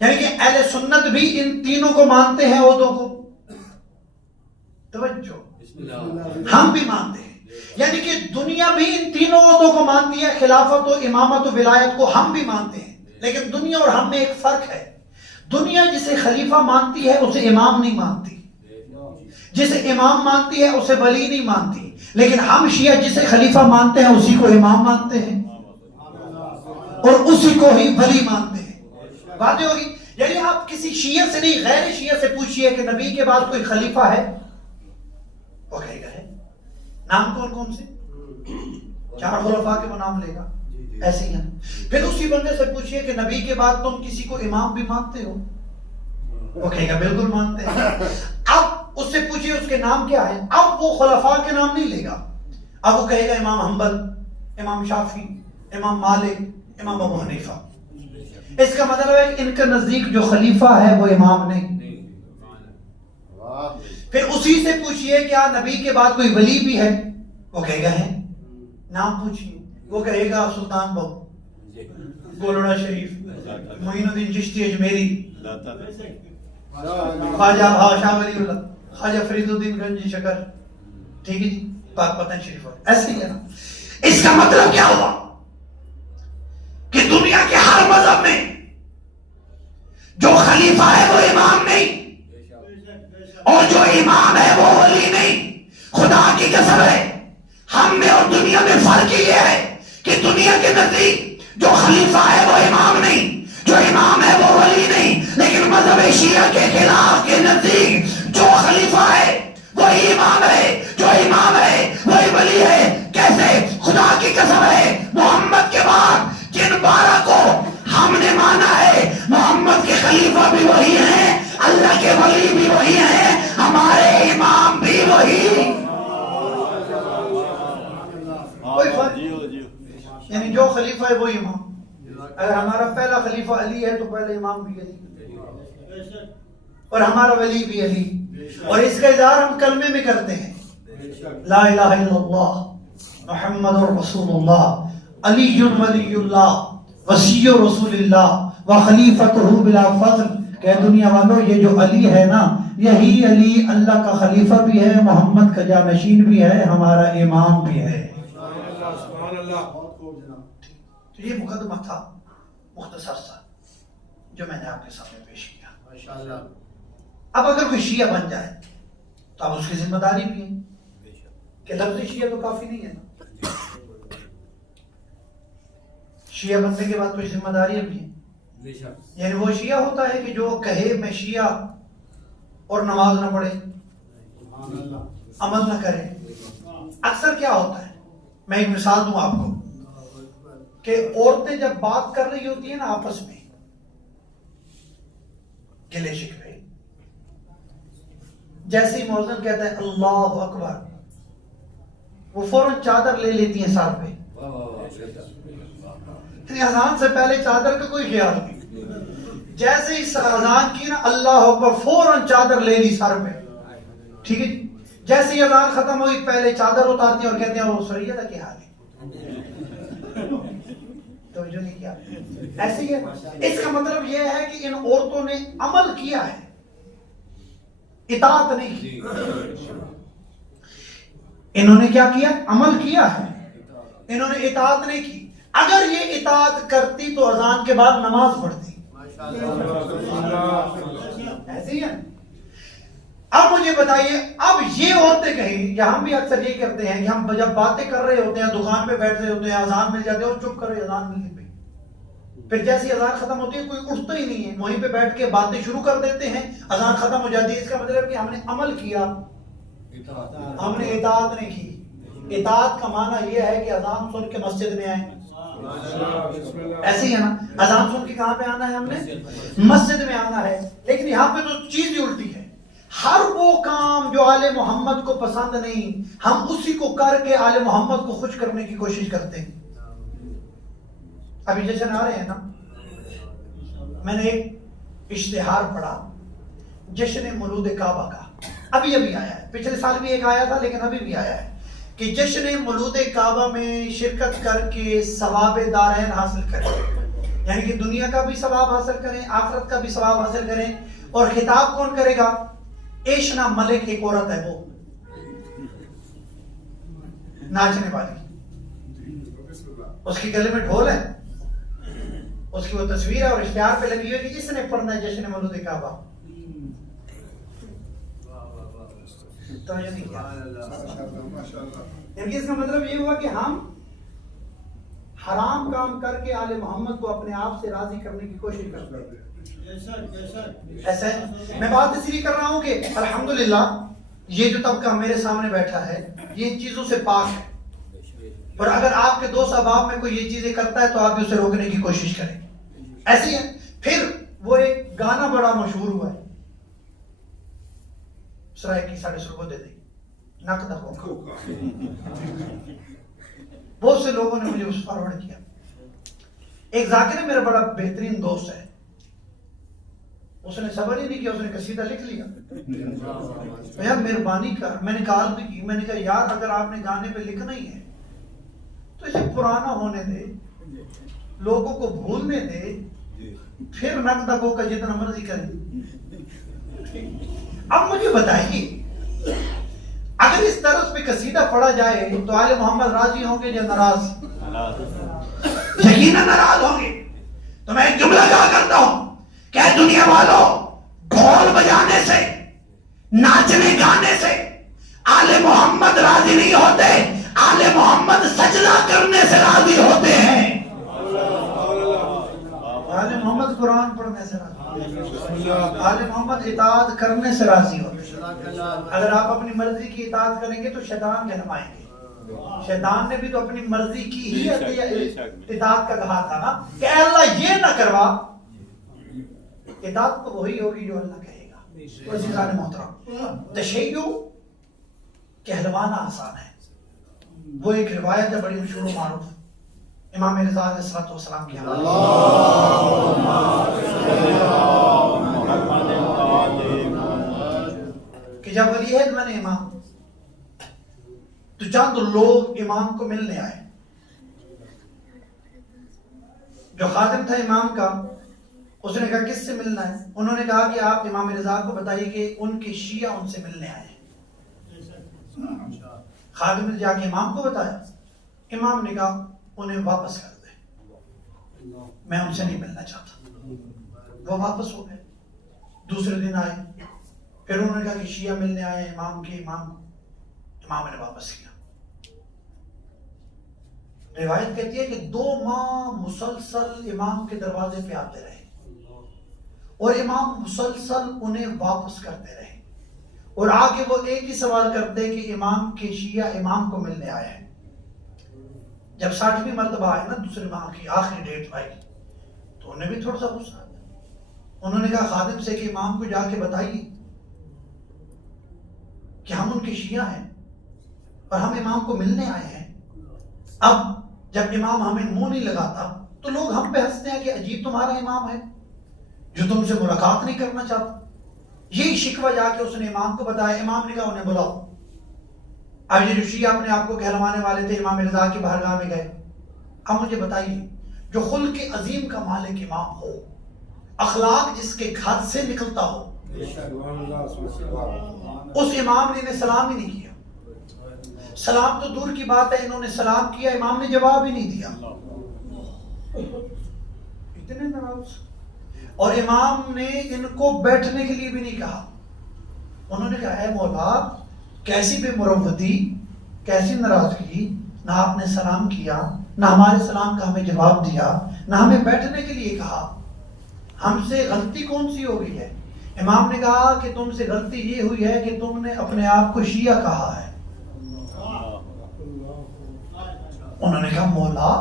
یعنی کہ اہل سنت بھی ان تینوں کو مانتے ہیں عہدوں کو۔ توجہ، ہم بھی مانتے ہیں، یعنی کہ دنیا بھی ان تینوں عہدوں کو مانتی ہے، خلافت و امامت و ولایت کو ہم بھی مانتے ہیں، لیکن دنیا اور ہم میں ایک فرق ہے۔ دنیا جسے خلیفہ مانتی ہے اسے امام نہیں مانتی، جسے امام مانتی ہے اسے ولی نہیں مانتی، لیکن ہم شیعہ جسے خلیفہ مانتے ہیں اسی کو امام مانتے ہیں اور اسی کو ہی ولی مانتے ہیں۔ باتیں ہوگی، یعنی آپ کسی شیعہ سے نہیں، غیر شیعہ سے پوچھئے کہ نبی کے بعد کوئی خلیفہ ہے، وہ کہے گا ہے۔ نام کون کون سے؟ 4 خلفاء کے وہ نام لے گا، ایسے ہی ہے۔ پھر اسی بندے سے پوچھئے کہ نبی کے بعد تم کسی کو امام بھی مانتے ہو، وہ کہے گا بالکل مانتے ہیں۔ اب اس سے پوچھئے اس کے نام کیا ہے، اب وہ خلفاء کے نام نہیں لے گا، اب وہ کہے گا امام حنبل، امام شافعی، امام مالک، امام ابو حنیفہ۔ اس کا مطلب ہے کہ ان کے نزدیک جو خلیفہ ہے وہ امام نہیں۔ پھر اسی سے پوچھئے کیا نبی کے بعد کوئی ولی بھی ہے، وہ کہے گا ہے۔ نام پوچھئے، وہ کہے گا سلطان بہو، گولڑا شریف، معین الدین چشتی اجمیری، خواجہ شاہ ولی اللہ، خواجہ فرید الدین گنجی شکر، ٹھیک ہے جی، پاک پتن شریف، ایسے ہی ہے نا۔ اس کا مطلب کیا ہوا کہ دنیا کے ہر مذہب میں جو خلیفہ ہے وہ امام نہیں، اور جو امام ہے وہ ولی نہیں۔ خدا کی قسم ہے، ہم میں اور دنیا میں فرق یہ ہے کہ دنیا کے نزدیک جو خلیفہ ہے وہ امام نہیں، جو امام ہے وہ ولی نہیں، لیکن مذہب شیعہ کے خلاف کے نزدیک جو خلیفہ ہے وہی امام ہے، جو امام ہے وہی ولی ہے۔ کیسے؟ خدا کی قسم ہے، محمد کے بعد جن 12 کو ہم نے مانا ہے، محمد کے خلیفہ بھی وہی ہیں، اللہ کے ولی بھی وہی ہیں، ہمارے امام بھی وہی۔ کوئی فرق، یعنی جو خلیفہ ہے وہ امام۔ اگر ہمارا پہلا خلیفہ علی ہے تو پہلے امام بھی علی، اور ہمارا ولی بھی علی، اور اس کا اظہار ہم کلمے میں کرتے ہیں، لا الہ الا اللہ محمد رسول اللہ علی ولی اللہ وصی رسول اللہ و خلیفتہ بلا فضل۔ کہ دنیا والوں یہ جو علی ہے نا، یہی علی اللہ کا خلیفہ بھی ہے، محمد کا جانشین بھی ہے، ہمارا امام بھی ہے۔ سبحان اللہ۔ تو یہ مقدمہ تھا مختصر سا جو میں نے آپ کے سامنے پیش کیا۔ اب اگر کوئی شیعہ بن جائے تو اب اس کی ذمہ داری بھی ہے کہ لفظ شیعہ تو کافی نہیں ہے نا، شیعہ بننے کے بعد کوئی ذمہ داری بھی ہے۔ یعنی وہ شیعہ ہوتا ہے کہ جو کہے میں شیعہ اور نماز نہ پڑھے، عمل نہ کرے۔ اکثر کیا ہوتا ہے، میں ایک مثال دوں آپ کو، کہ عورتیں جب بات کر رہی ہوتی ہیں نا آپس میں گلے شکوے، جیسے ہی مؤذن کہتا ہے اللہ اکبر، وہ فوراً چادر لے لیتی ہیں سر پہ۔ اذان سے پہلے چادر کا کوئی خیال نہیں، جیسے ہی اذان کی نا اللہ اکبر فوراً چادر لے لی سر پہ، ٹھیک ہے۔ جیسے ہی اذان ختم ہوئی پہلے چادر اتارتی ہیں اور کہتے ہیں وہ سریہ کا کیا حال ہے، توجہ نہیں کیا۔ ایسے ہی ہے، اس کا مطلب یہ ہے کہ ان عورتوں نے عمل کیا ہے، اطاعت نہیں کی۔ انہوں نے کیا کیا؟ عمل کیا ہے، انہوں نے اطاعت نہیں کی۔ اگر یہ اطاعت کرتی تو اذان کے بعد نماز پڑھتی۔ ایسے ہی ہے۔ اب مجھے بتائیے، اب یہ عورتیں کہیں، یا ہم بھی اکثر یہ کرتے ہیں کہ ہم جب باتیں کر رہے ہوتے ہیں، دکان پہ بیٹھ رہے ہوتے ہیں، اذان مل جاتے ہیں اور چپ کرو اذان مل گئی، پھر جیسی اذان ختم ہوتی ہے کوئی اٹھتا ہی نہیں ہے، وہیں پہ بیٹھ کے باتیں شروع کر دیتے ہیں، اذان ختم ہو جاتی ہے۔ اس کا مطلب کہ ہم نے عمل کیا، ہم نے اطاعت نہیں کی۔ اطاعت کا معنی یہ ہے کہ اذان سن کے مسجد میں آئیں، ایسے ہی ہے نا, اذان سن کے کہاں پہ آنا ہے ہم نے؟ مسجد میں آنا ہے. لیکن یہاں پہ تو چیز ہی الٹی ہے. ہر وہ کام جو آل محمد کو پسند نہیں, ہم اسی کو کر کے آل محمد کو خوش کرنے کی کوشش کرتے ہیں. ابھی جشن آ رہے ہیں نا, میں نے ایک اشتہار پڑھا جشن مولود کعبہ کا, ابھی آیا ہے. پچھلے سال بھی ایک آیا تھا لیکن ابھی بھی آیا ہے کہ جشن مولود کعبہ میں شرکت کر کے ثواب دارین حاصل کریں, یعنی کہ دنیا کا بھی ثواب حاصل کریں, آخرت کا بھی ثواب حاصل کریں. اور خطاب کون کرے گا؟ ایشنا ملک ایک عورت ہے, وہ ناچنے والی, اس کے گلے میں ڈھول ہے, اس کی وہ تصویر ہے اور اشتہار پہ لگی ہوئی کہ اس نے پڑھنا ہے جشن مولود کعبہ. تو یہ نہیں کیا, اس کا مطلب یہ ہوا کہ ہم حرام کام کر کے آل محمد کو اپنے آپ سے راضی کرنے کی کوشش کرتے ہیں. ایسا ہے. میں بات اس لیے کر رہا ہوں کہ الحمدللہ یہ جو طبقہ میرے سامنے بیٹھا ہے یہ ان چیزوں سے پاک ہے, اور اگر آپ کے دوست احباب میں کوئی یہ چیزیں کرتا ہے تو آپ بھی اسے روکنے کی کوشش کریں. ایسے ہی ہے. پھر وہ ایک گانا بڑا مشہور ہوا ہے, سرائے کی ساڑھے سر کو دے دیں نک دکھو, بہت سے لوگوں نے مجھے اس فارورڈ کیا. ایک ذاکر ہے میرا بڑا بہترین دوست ہے, اس نے صبر ہی نہیں کیا, اس نے قصیدہ لکھ لیا. یار مہربانی کر, میں نے کال بھی کی, میں نے کہا یار اگر آپ نے گانے پہ لکھنا ہی ہے تو اسے پرانا ہونے دے, لوگوں کو بھولنے دے, پھر نک دکو کا جتنا مرضی کریں. اب مجھے بتائیے اگر اس طرز پہ قصیدہ پڑھا جائے تو آل محمد راضی ہوں گے یا ناراض؟ یقیناً ناراض ہوں گے. تو میں ایک جملہ کہا کرتا ہوں کہ اے دنیا والوں, ڈھول بجانے سے, ناچنے گانے سے آل محمد راضی نہیں ہوتے, آل محمد سجدہ کرنے سے راضی ہوتے ہیں. آل محمد قرآن پڑھنے سے راضی, آل محمد اطاعت کرنے سے راضی ہوتے ہیں. اگر آپ اپنی مرضی کی اطاعت کریں گے تو شیطان کہلوائیں گے. شیطان نے بھی تو اپنی مرضی کی ہی اطاعت کا کہا تھا نا کہ اے اللہ یہ نہ کروا. اطاعت تو وہی ہوگی جو اللہ کہے گا. عزیزان محترم, تشیع کہلوانا آسان ہے. وہ ایک روایت ہے بڑی مشہور و معروف, امام رضا علیہ السلام کی کہ جب ولی عہد بنے امام تو چند لوگ امام کو ملنے آئے. جو خادم تھا امام کا, اس نے کہا کس سے ملنا ہے؟ انہوں نے کہا کہ آپ امام رضا کو بتائیے کہ ان کے شیعہ ان سے ملنے آئے ہیں. خادم نے جا کے امام کو بتایا, امام نے کہا انہیں واپس کر دے, میں ان سے نہیں ملنا چاہتا. وہ واپس ہو گئے. دوسرے دن آئے, پھر انہوں نے کہا کہ شیعہ ملنے آئے امام کے, امام نے واپس کیا. روایت کہتی ہے کہ 2 ماہ مسلسل امام کے دروازے پہ آتے رہے اور امام مسلسل انہیں واپس کرتے رہے, اور آگے وہ ایک ہی سوال کرتے کہ امام کے شیعہ امام کو ملنے آئے ہیں. جب 60ویں مرتبہ آئے نا, دوسرے ماہ کی آخری ڈیٹ آئی, تو انہیں بھی تھوڑا سا غصہ آیا. انہوں نے کہا خادم سے کہ امام کو جا کے بتائیے کہ ہم ان کے شیعہ ہیں اور ہم امام کو ملنے آئے ہیں. اب جب امام ہمیں منہ نہیں لگاتا تو لوگ ہم پہ ہنستے ہیں کہ عجیب تمہارا امام ہے جو تم سے ملاقات نہیں کرنا چاہتا. یہی شکوہ جا کے اس نے امام کو بتایا. امام نے کہا انہیں بلاؤ. اب یہ جو شیعہ اپنے آپ کو کہلوانے والے تھے امام رضا کی بارگاہ میں گئے. اب مجھے بتائیے, جو خلق عظیم کا مالک امام ہو, اخلاق جس کے گھر سے نکلتا ہو, اس امام نے انہیں سلام ہی نہیں کیا. سلام تو دور کی بات ہے, انہوں نے سلام کیا, امام نے جواب ہی نہیں دیا. اتنے ناراض. اور امام نے ان کو بیٹھنے کے لیے بھی نہیں کہا. انہوں نے کہا اے مولا, کیسی بے مروتی, کیسی ناراضگی, نہ آپ نے سلام کیا, نہ ہمارے سلام کا ہمیں جواب دیا, نہ ہمیں بیٹھنے کے لیے کہا. ہم سے غلطی کون سی ہو گئی ہے؟ امام نے کہا کہ تم سے غلطی یہ ہوئی ہے کہ تم نے اپنے آپ کو شیعہ کہا ہے. انہوں نے کہا مولا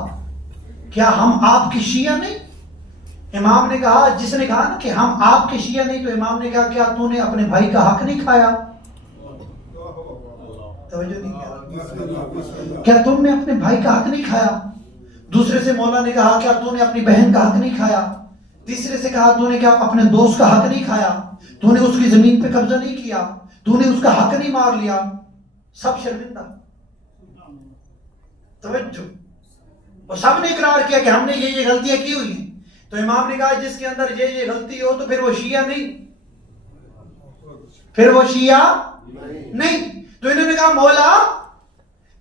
کیا ہم آپ کے شیعہ نہیں؟ امام نے کہا، جس نے کہا نا کہ ہم آپ کے شیعہ نہیں، تو امام نے کہا کیا تو نے اپنے بھائی کا حق نہیں کھایا؟ توجہ نہیں کیا؟ کیا تم نے اپنے بھائی کا حق نہیں کھایا؟ دوسرے سے مولا نے کہا کیا تو نے اپنی بہن کا حق نہیں کھایا؟ تیسرے سے کہا تو نے کیا اپنے دوست کا حق نہیں کھایا؟ تو نے اس کی زمین پہ قبضہ نہیں کیا؟ تو نے اس کا حق نہیں مار لیا؟ سب شرمندہ، توجہ، اور سب نے اقرار کیا کہ ہم نے یہ غلطیاں کی ہوئی ہیں۔ تو امام نے کہا جس کے اندر یہ غلطی ہو تو پھر وہ شیعہ نہیں، پھر وہ شیعہ نہیں۔ تو انہوں نے کہا مولا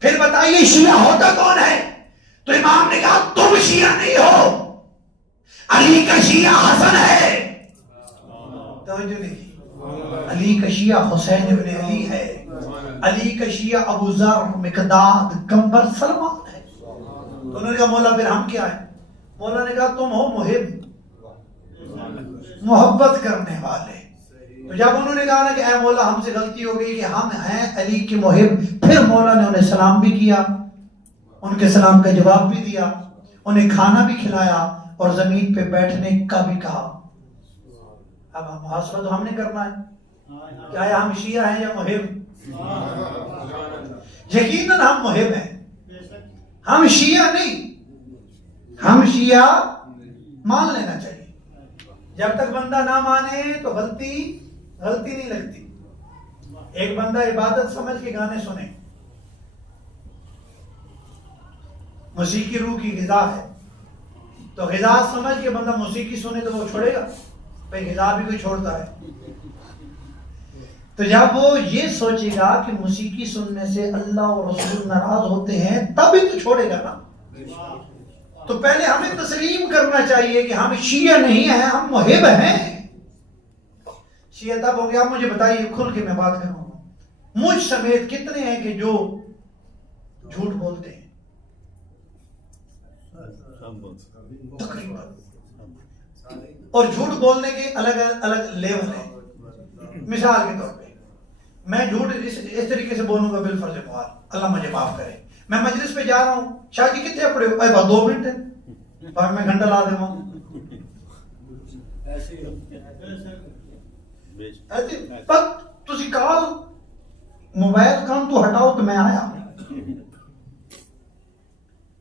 پھر بتائیے شیعہ ہوتا کون ہے؟ تو امام نے کہا تم شیعہ نہیں ہو، علی کا شیعہ حسن ہے۔ توجہ نہیں کی؟ علی کا شیعہ حسین ابن علی ہے، علی کا شیعہ ابو ذر، مقداد، قنبر، سلمان ہے۔ تو انہوں نے کہا مولا پھر ہم کیا ہیں؟ مولا نے کہا تم ہو محب، محبت کرنے والے۔ تو جب انہوں نے کہا نا کہ اے مولا ہم سے غلطی ہو گئی کہ ہم ہیں علی کے محب، پھر مولا نے انہیں سلام بھی کیا، ان کے سلام کا جواب بھی دیا، انہیں کھانا بھی کھلایا اور زمین پہ بیٹھنے کا بھی کہا۔ اب محاسبہ تو ہم نے کرنا ہے، کیا ہم شیعہ ہیں یا محب؟ یقیناً ہم محب ہیں، ہم شیعہ نہیں۔ ہم شیعہ مان لینا چاہیے، جب تک بندہ نہ مانے تو غلطی نہیں لگتی۔ ایک بندہ عبادت سمجھ کے گانے سنے، موسیقی روح کی غذا ہے، تو غذا سمجھ کے بندہ موسیقی سنے تو وہ چھوڑے گا؟ بھئی غذا بھی کوئی چھوڑتا ہے؟ تو جب وہ یہ سوچے گا کہ موسیقی سننے سے اللہ اور رسول ناراض ہوتے ہیں تب ہی تو چھوڑے گا نا۔ تو پہلے ہمیں تسلیم کرنا چاہیے کہ ہم شیعہ نہیں ہیں، ہم محب ہیں۔ شیعہ تب ہو گیا، مجھے بتائیے کھل کے میں بات کروں گا، مجھ سمیت کتنے ہیں کہ جو جھوٹ بولتے ہیں؟ تقریباً، اور جھوٹ بولنے کے الگ الگ لیول ہیں۔ مثال کے طور پہ میں جھوٹ اس طریقے سے بولوں گا بالفرض محال، اللہ مجھے معاف کرے، میں مجلس پہ جا رہا ہوں، شاہ جی کتنے پڑے ہو؟ اے بات 2 منٹ ہے، بعد میں گھنٹہ لا دے ہوں پر تسی کال موبائل کان تو ہٹاؤ تو میں آیا۔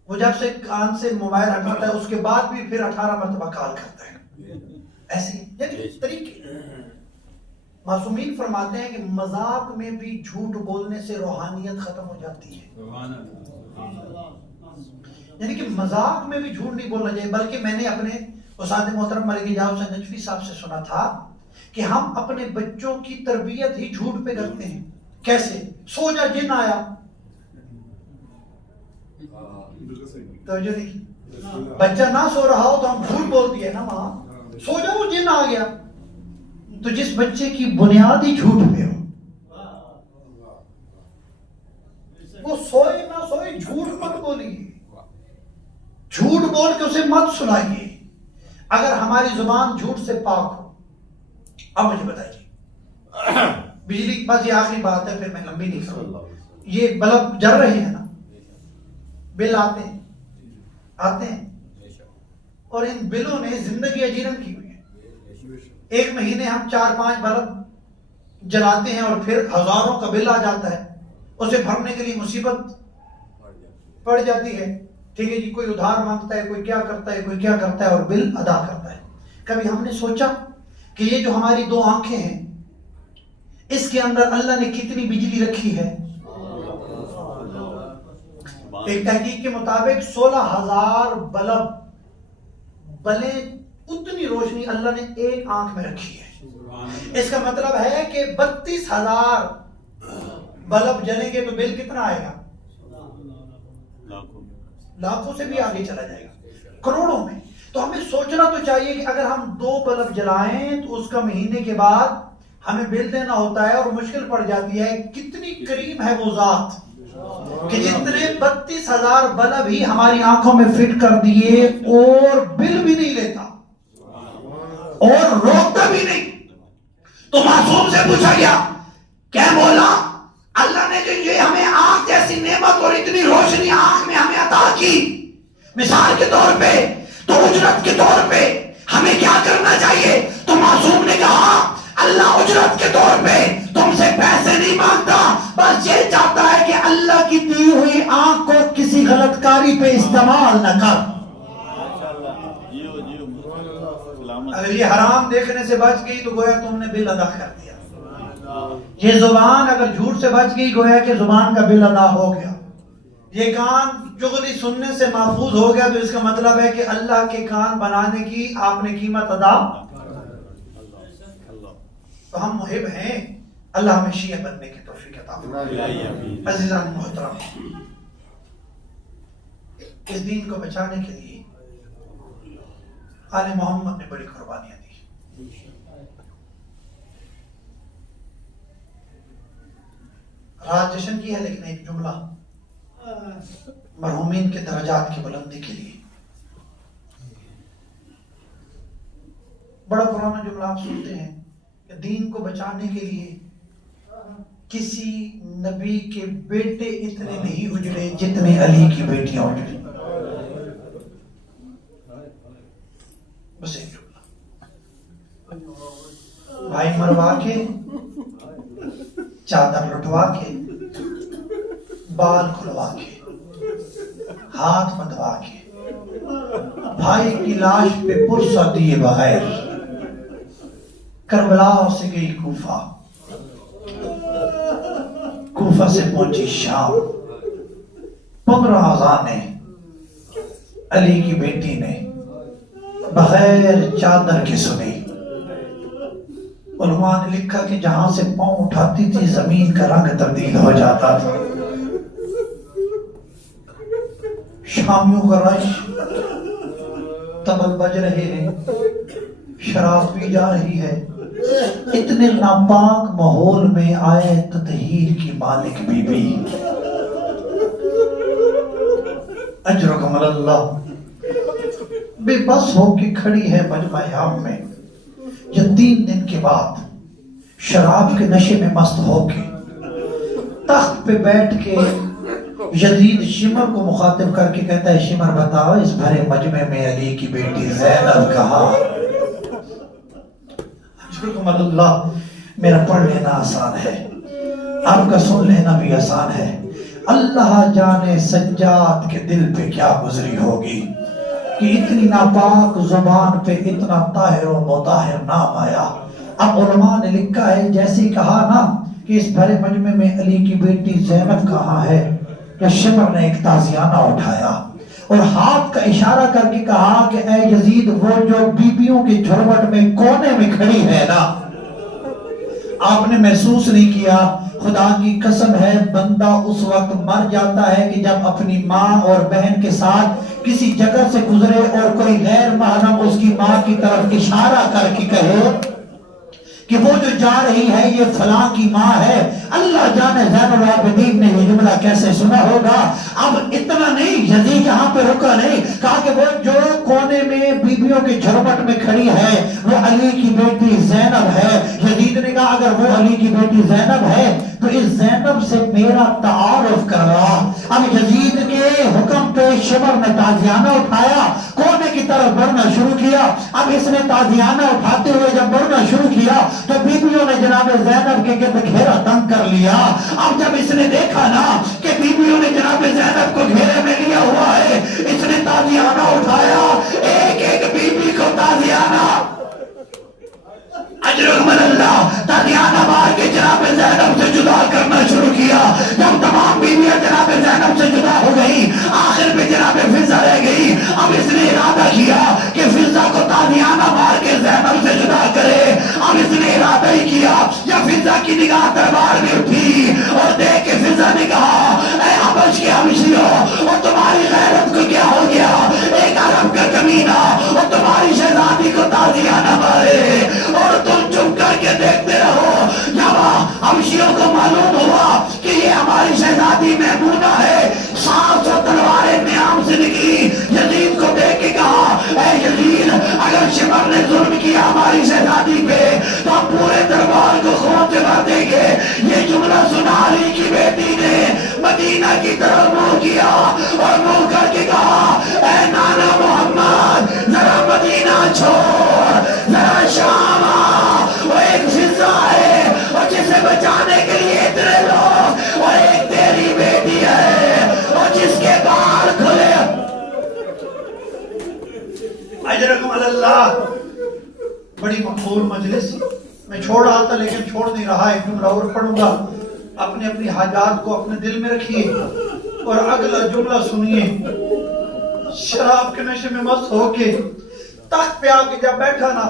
وہ جب سے کان سے موبائل ہٹاتا ہے اس کے بعد بھی پھر 18 مرتبہ کال کرتا ہے۔ ایسے یعنی طریقے۔ معصومین فرماتے ہیں کہ مذاق میں بھی جھوٹ بولنے سے روحانیت ختم ہو جاتی ہے۔ یعنی کہ مذاق میں بھی جھوٹ نہیں بولنا چاہیے، بلکہ میں نے اپنے استاد محترم ملک اعجاز حسین نجفی صاحب سے سنا تھا کہ ہم اپنے بچوں کی تربیت ہی جھوٹ پہ کرتے ہیں۔ کیسے؟ سو جا جن آیا، توجہ نہیں، بچہ نہ سو رہا ہو تو ہم جھوٹ بولتی ہے نا ماں، سو جاؤ جن آ گیا۔ تو جس بچے کی بنیاد ہی جھوٹ پہ ہو، وہ سوئے نہ سوئے جھوٹ مت بولیے، جھوٹ بول کے اسے مت سنائیے۔ اگر ہماری زبان جھوٹ سے پاک ہو، اب مجھے بتائیے بجلی، بس یہ آخری بات ہے پھر میں لمبی نہیں کروں گا، یہ بلب جل رہے ہیں نا، بل آتے ہیں اور ان بلوں نے زندگی اجیرن کی ہوئی ہے۔ ایک مہینے ہم 4-5 بلب جلاتے ہیں اور پھر ہزاروں کا بل آ جاتا ہے، اسے بھرنے کے لیے مصیبت پڑ جاتی ہے۔ ٹھیک ہے جی، کوئی ادھار مانگتا ہے، کوئی کیا کرتا ہے، کوئی کیا کرتا ہے اور بل ادا کرتا ہے۔ کبھی ہم نے سوچا کہ یہ جو ہماری 2 آنکھیں ہیں اس کے اندر اللہ نے کتنی بجلی رکھی ہے؟ ایک تحقیق کے مطابق 16,000 بلیں اتنی روشنی اللہ نے ایک آنکھ میں رکھی ہے۔ اس کا مطلب ہے کہ 32,000 بلب جلیں گے تو بل کتنا آئے گا؟ لاکھوں سے بھی آگے چلا جائے گا، کروڑوں میں۔ تو ہمیں سوچنا تو چاہیے کہ اگر ہم 2 بلب جلائیں تو اس کا مہینے کے بعد ہمیں بل دینا ہوتا ہے اور مشکل پڑ جاتی ہے۔ کتنی کریم ہے وہ ذات کہ جتنے 32,000 بلب ہی ہماری آنکھوں میں فٹ کر دیے اور بل بھی نہیں لیتا اور روکتا بھی نہیں۔ تو معصوم سے پوچھا گیا کیا مولا اللہ نے جو یہ ہمیں آنکھ جیسی نعمت اور اتنی روشنی آنکھ میں ہمیں عطا کی، مثال کے طور پہ تو اجرت کے طور پہ ہمیں کیا کرنا چاہیے؟ تو معصوم نے کہا اللہ اجرت کے طور پہ تم سے پیسے نہیں مانگتا، بس یہ چاہتا ہے کہ اللہ کی دی ہوئی آنکھ کو کسی غلط کاری پہ استعمال نہ کر۔ اگر یہ حرام دیکھنے سے بچ گئی تو گویا تم نے بل ادا کر دیا، یہ زبان اگر جھوٹ سے بچ گئی گویا کہ زبان کا بل ادا ہو گیا، یہ کان چغلی سننے سے محفوظ ہو گیا، تو اس کا مطلب ہے کہ اللہ کے کان بنانے کی آپ نے قیمت ادا۔ تو ہم محب ہیں، اللہ ہمیں شیعہ بننے کی توفیق عطا فرمائے۔ عزیزان محترم، اس دین کو بچانے کے لیے آل محمد نے بڑی قربانیاں دی۔ رات جشن کی ہے، لیکن ایک جملہ مرحومین کے درجات کی بلندی کے لیے، بڑا پرانا جملہ آپ سنتے ہیں کہ دین کو بچانے کے لیے کسی نبی کے بیٹے اتنے نہیں اجڑے جتنے علی کی بیٹیاں اجڑی۔ بس ایک جملہ، بھائی مروا کے، چادر لٹوا کے، بال کھلوا کے، ہاتھ بندھوا کے، بھائی کی لاش پہ پرسہ دیے بغیر کربلا سے گئی کوفہ، کوفہ سے پہنچی شام، 15 اذانیں علی کی بیٹی نے بغیر چادر کے سنی۔ علماء نے لکھا کہ جہاں سے پاؤں اٹھاتی تھی زمین کا رنگ تبدیل ہو جاتا تھا۔ شامیوں کا رش، طبل بج رہے ہیں، شراب پی جا رہی ہے، اتنے ناپاک ماحول میں آئے تطہیر کی مالک بی بی، اجرکم اللہ، بے بس ہو کے کھڑی ہے مجمع عام میں۔ یہ 3 دن کے بعد شراب کے نشے میں مست ہو کے تخت پہ بیٹھ کے یزید شمر کو مخاطب کر کے کہتا ہے، شمر بتاؤ اس بھرے مجمع میں علی کی بیٹی زینب کہاں؟ اللہ، میرا پڑھ لینا آسان ہے، آپ کا سن لینا بھی آسان ہے۔ اللہ جانے سجاد کے دل پہ کیا گزری ہوگی کہ اتنی ناپاک زبان پہ اتنا طاہر و مطہر نام آیا۔ اب علماء نے لکھا ہے، جیسے کہا نا کہ اس بھرے مجمع میں علی کی بیٹی زینب کہاں ہے، یا شمر نے ایک تازیانہ اٹھایا اور ہاتھ کا اشارہ کر کے کہا کہ اے یزید، وہ جو بیبیوں کی جھرمٹ میں کونے میں کھڑی ہے نا، آپ نے محسوس نہیں کیا؟ خدا کی قسم ہے، بندہ اس وقت مر جاتا ہے کہ جب اپنی ماں اور بہن کے ساتھ کسی جگہ سے گزرے اور کوئی غیر محرم اس کی ماں کی طرف اشارہ کر کے کہے کہ وہ جو جا رہی ہے یہ فلاں کی ماں ہے۔ اللہ جانے زین العابدین نے یہ جملہ کیسے سنا ہوگا۔ اب اتنا نہیں، یزید یہاں پہ رکا نہیں، کہا کہ وہ جو کونے میں بیبیوں کی جھرمٹ میں کھڑی ہے وہ علی کی بیٹی زینب ہے۔ یزید نے کہا اگر وہ علی کی بیٹی زینب ہے تو اس زینب سے میرا تعارف کروا۔ اب یزید کے حکم پہ شمر نے تازیانہ اٹھایا، کونے کی طرف بڑھنا شروع کیا۔ اب اس نے تازیانہ اٹھاتے ہوئے جب بڑھنا شروع کیا تو بیبیوں نے جناب زینب کے گرد گھیرا تنگ کر لیا۔ اب جب اس نے دیکھا نا کہ بیبیوں نے جناب زینب کو گھیرے میں لیا ہوا ہے، اس نے تازیانہ اٹھایا، ایک ایک بیبی کو تازیانہ اجرکم اللہ تازیانہ مار کے جناب زینب سے جدا کرنا شروع کیا۔ جب تمام بیویاں جناب زینب سے جدا ہو گئی، آخر پہ جناب فضہ رہ گئی۔ اب اس نے ارادہ کیا کہ فضہ کو تازیانہ مار کے زینب سے جدا کرے۔ اب اس نے ارادہ ہی کیا، جب فضہ کی نگاہ دربار میں اٹھی اور دیکھ کے فضہ نے کہا اے حبش کے حبشیوں، اور تمہاری غیرت کو کیا ہو گیا؟ ایک عرب کا کمینہ اور تمہاری شہزادی کو تازیانہ مارے اور تم چپ کر کے دیکھتے رہو۔ جب حبشیوں کو معلوم ہوا کہ یہ ہماری شہزادی میمونہ ہے، 700 تلواریں نیام سے نکلی۔ یزید کو دیکھ کے کہا اے یزید، اگر شمر نے ظلم کیا ہماری شہزادی پہ تو ہم پورے دربار کو خون سے بھر دیں گے. یہ جملہ سنا علی کی بیٹی نے مدینہ کی طرف منہ کیا اور منہ کر کے کہا اے نانا محمد ذرا مدینہ چھوڑ, ذرا شام آ. وہ ایک فضا ہے اور جسے بچانے کے لیے اتنے لوگ, اور ایک تیری بیٹی ہے اور جس کے بال کھلے. اجرکم اللہ. بڑی مقبول مجلس, میں چھوڑ رہا تھا لیکن چھوڑ نہیں رہا. ایک جملہ اور پڑھوں گا, اپنے اپنی حاجات کو اپنے دل میں رکھیے اور اگلا جملہ سنیے. شراب کے نشے میں مست ہو کے تخت پہ آ کے جب بیٹھا نا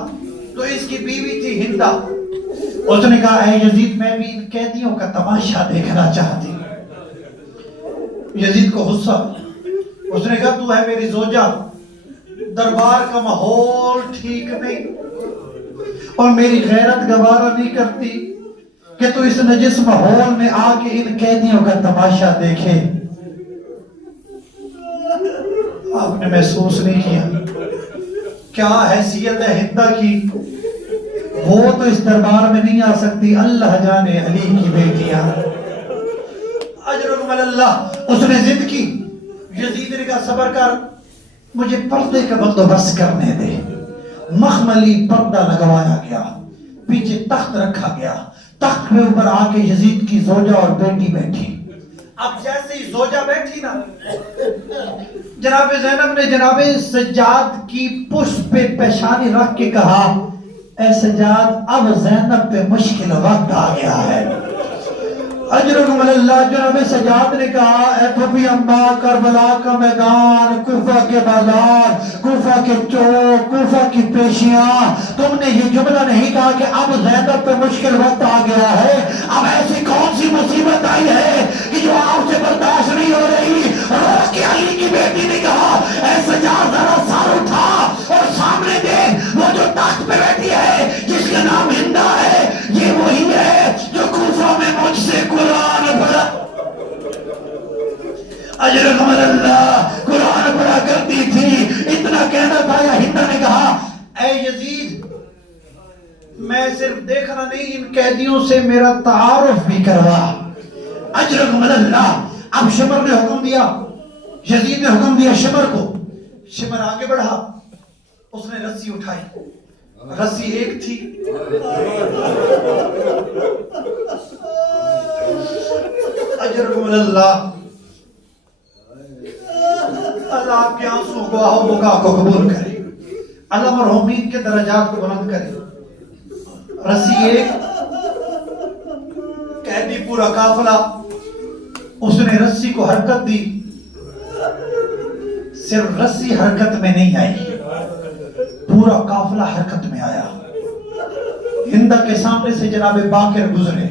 تو اس کی بیوی تھی ہندا. اس نے کہا اے یزید میں بھی ان قیدیوں کا تماشا دیکھنا چاہتی. یزید کو غصہ, اس نے کہا تو ہے میری زوجہ, دربار کا ماحول ٹھیک نہیں اور میری غیرت گوارا نہیں کرتی کہ تو اس نجس ماحول میں آ کے ان قیدیوں کا تماشا دیکھے. آپ نے محسوس نہیں کیا کیا حیثیت ہے ہندا کی؟ وہ تو اس دربار میں نہیں آ سکتی, اللہ جانے علی کی بیٹیاں. اجرکم اللہ. اس نے ضد کی. یزید نے کہا صبر کر, مجھے پردے کا بندوبست کرنے دے. مخملی پردہ لگوایا گیا, پیچھے تخت رکھا گیا, تخت کے اوپر آ کے یزید کی زوجہ اور بیٹی بیٹھی. اب جیسے ہی زوجہ بیٹھی نا, جناب زینب نے جناب سجاد کی پشت پہ پیشانی رکھ کے کہا اے سجاد اب زینب پہ مشکل وقت آ گیا ہے. اجرکم اللہ. جناب سجاد نے کہا اے پھپھی اماں, کربلا کا میدان, کوفہ کے بازار, کوفہ کے چوک, کوفہ کی پیشیاں, تم نے یہ جملہ نہیں کہا کہ اب زینب پہ مشکل وقت آ گیا ہے. اب ایسی کون سی مصیبت آئی ہے کہ جو آپ سے برداشت نہیں ہو رہی؟ روز کے علی کی بیٹی نے کہا اے سجاد ذرا سر اٹھا اور سامنے دیکھ, وہ جو تخت پہ بیٹھی ہے جس کا نام ہندا ہے, یہ وہی ہے جو کوفہ میں مجھ سے قرآن پڑھا. اجرکم اللہ. قرآن پڑھا کرتی تھی. اتنا کہنا تھا یا ہندا نے کہا اے یزید میں صرف دیکھنا نہیں, ان قیدیوں سے میرا تعارف بھی کروا. اجرکم اللہ. اب شمر نے حکم دیا, یزید نے حکم دیا شمر کو. شمر آگے بڑھا, اس نے رسی اٹھائی. رسی ایک تھی, اجرکم اللہ. اللہ آپ کے آنسو کو آہو بکا کو قبول کرے, اللہ مرحومین کے درجات کو بلند کرے. رسی ایک, قیدی پورا قافلہ. اس نے رسی کو حرکت دی, صرف رسی حرکت میں نہیں آئی, پورا قافلہ حرکت میں آیا. ہندا کے سامنے سے جناب باقر گزرے,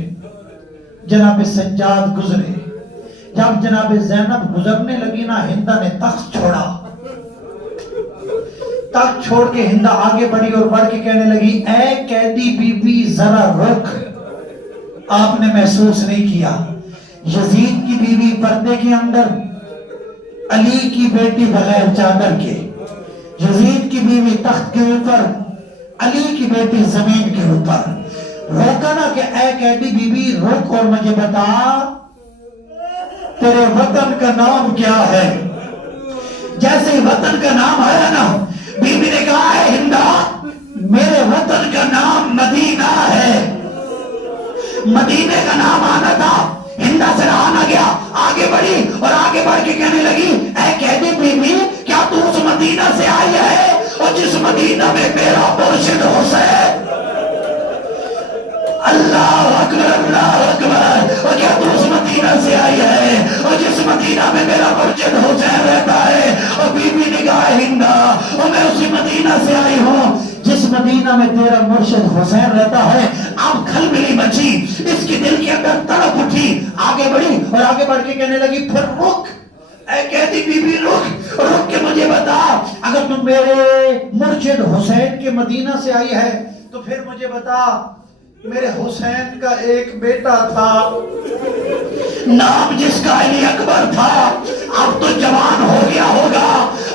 جناب سجاد گزرے. جب جناب زینب گزرنے لگی نا, ہندا نے تخت چھوڑا. تخت چھوڑ کے ہندا آگے بڑھی اور بڑھ کے کہنے لگی اے قیدی بی بی ذرا رک. آپ نے محسوس نہیں کیا یزید کی بیوی پردے کے اندر, علی کی بیٹی بغیر چادر کے, یزید کی بیوی تخت کے اوپر, علی کی بیٹی زمین کے اوپر. روکا نا کہ اے قیدی بی بی رک اور مجھے بتا تیرے وطن کا نام کیا ہے. جیسے ہی وطن کا نام آیا نا, بی بی نے کہا اے ہندا میرے وطن کا نام مدینہ ہے. مدینے کا نام آنا تھا, ہندا سے رہا نہ گیا, آگے بڑھی اور آگے بڑھ کے کہنے لگی اے قیدی بی بی کیا تو اس مدینہ سے آئی ہے اور جس مدینہ میں میرا مرشد حسین. اللہ اکبر اللہ اکبر. اور کیا تو اس مدینہ سے آئی ہے اور جس مدینہ میں میرا مرشد حسین رہتا ہے؟ اور بی بی نے کہا ہندا اور میں اسی مدینہ سے آئی ہوں جس مدینہ میں تیرا مرشد حسین رہتا ہے. اب کھل ملی بچی, اس کی دل کے اندر تڑپ اٹھی, آگے بڑھی اور آگے بڑھ کے کہنے لگی پھر رک اے قیدی بی بی رک, رک کے مجھے بتا اگر تم میرے مرشد حسین کے مدینہ سے آئی ہے تو پھر مجھے بتا میرے حسین کا ایک بیٹا تھا نام جس کا علی اکبر تھا, اب تو جوان ہو گیا ہوگا,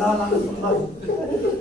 لا لا لا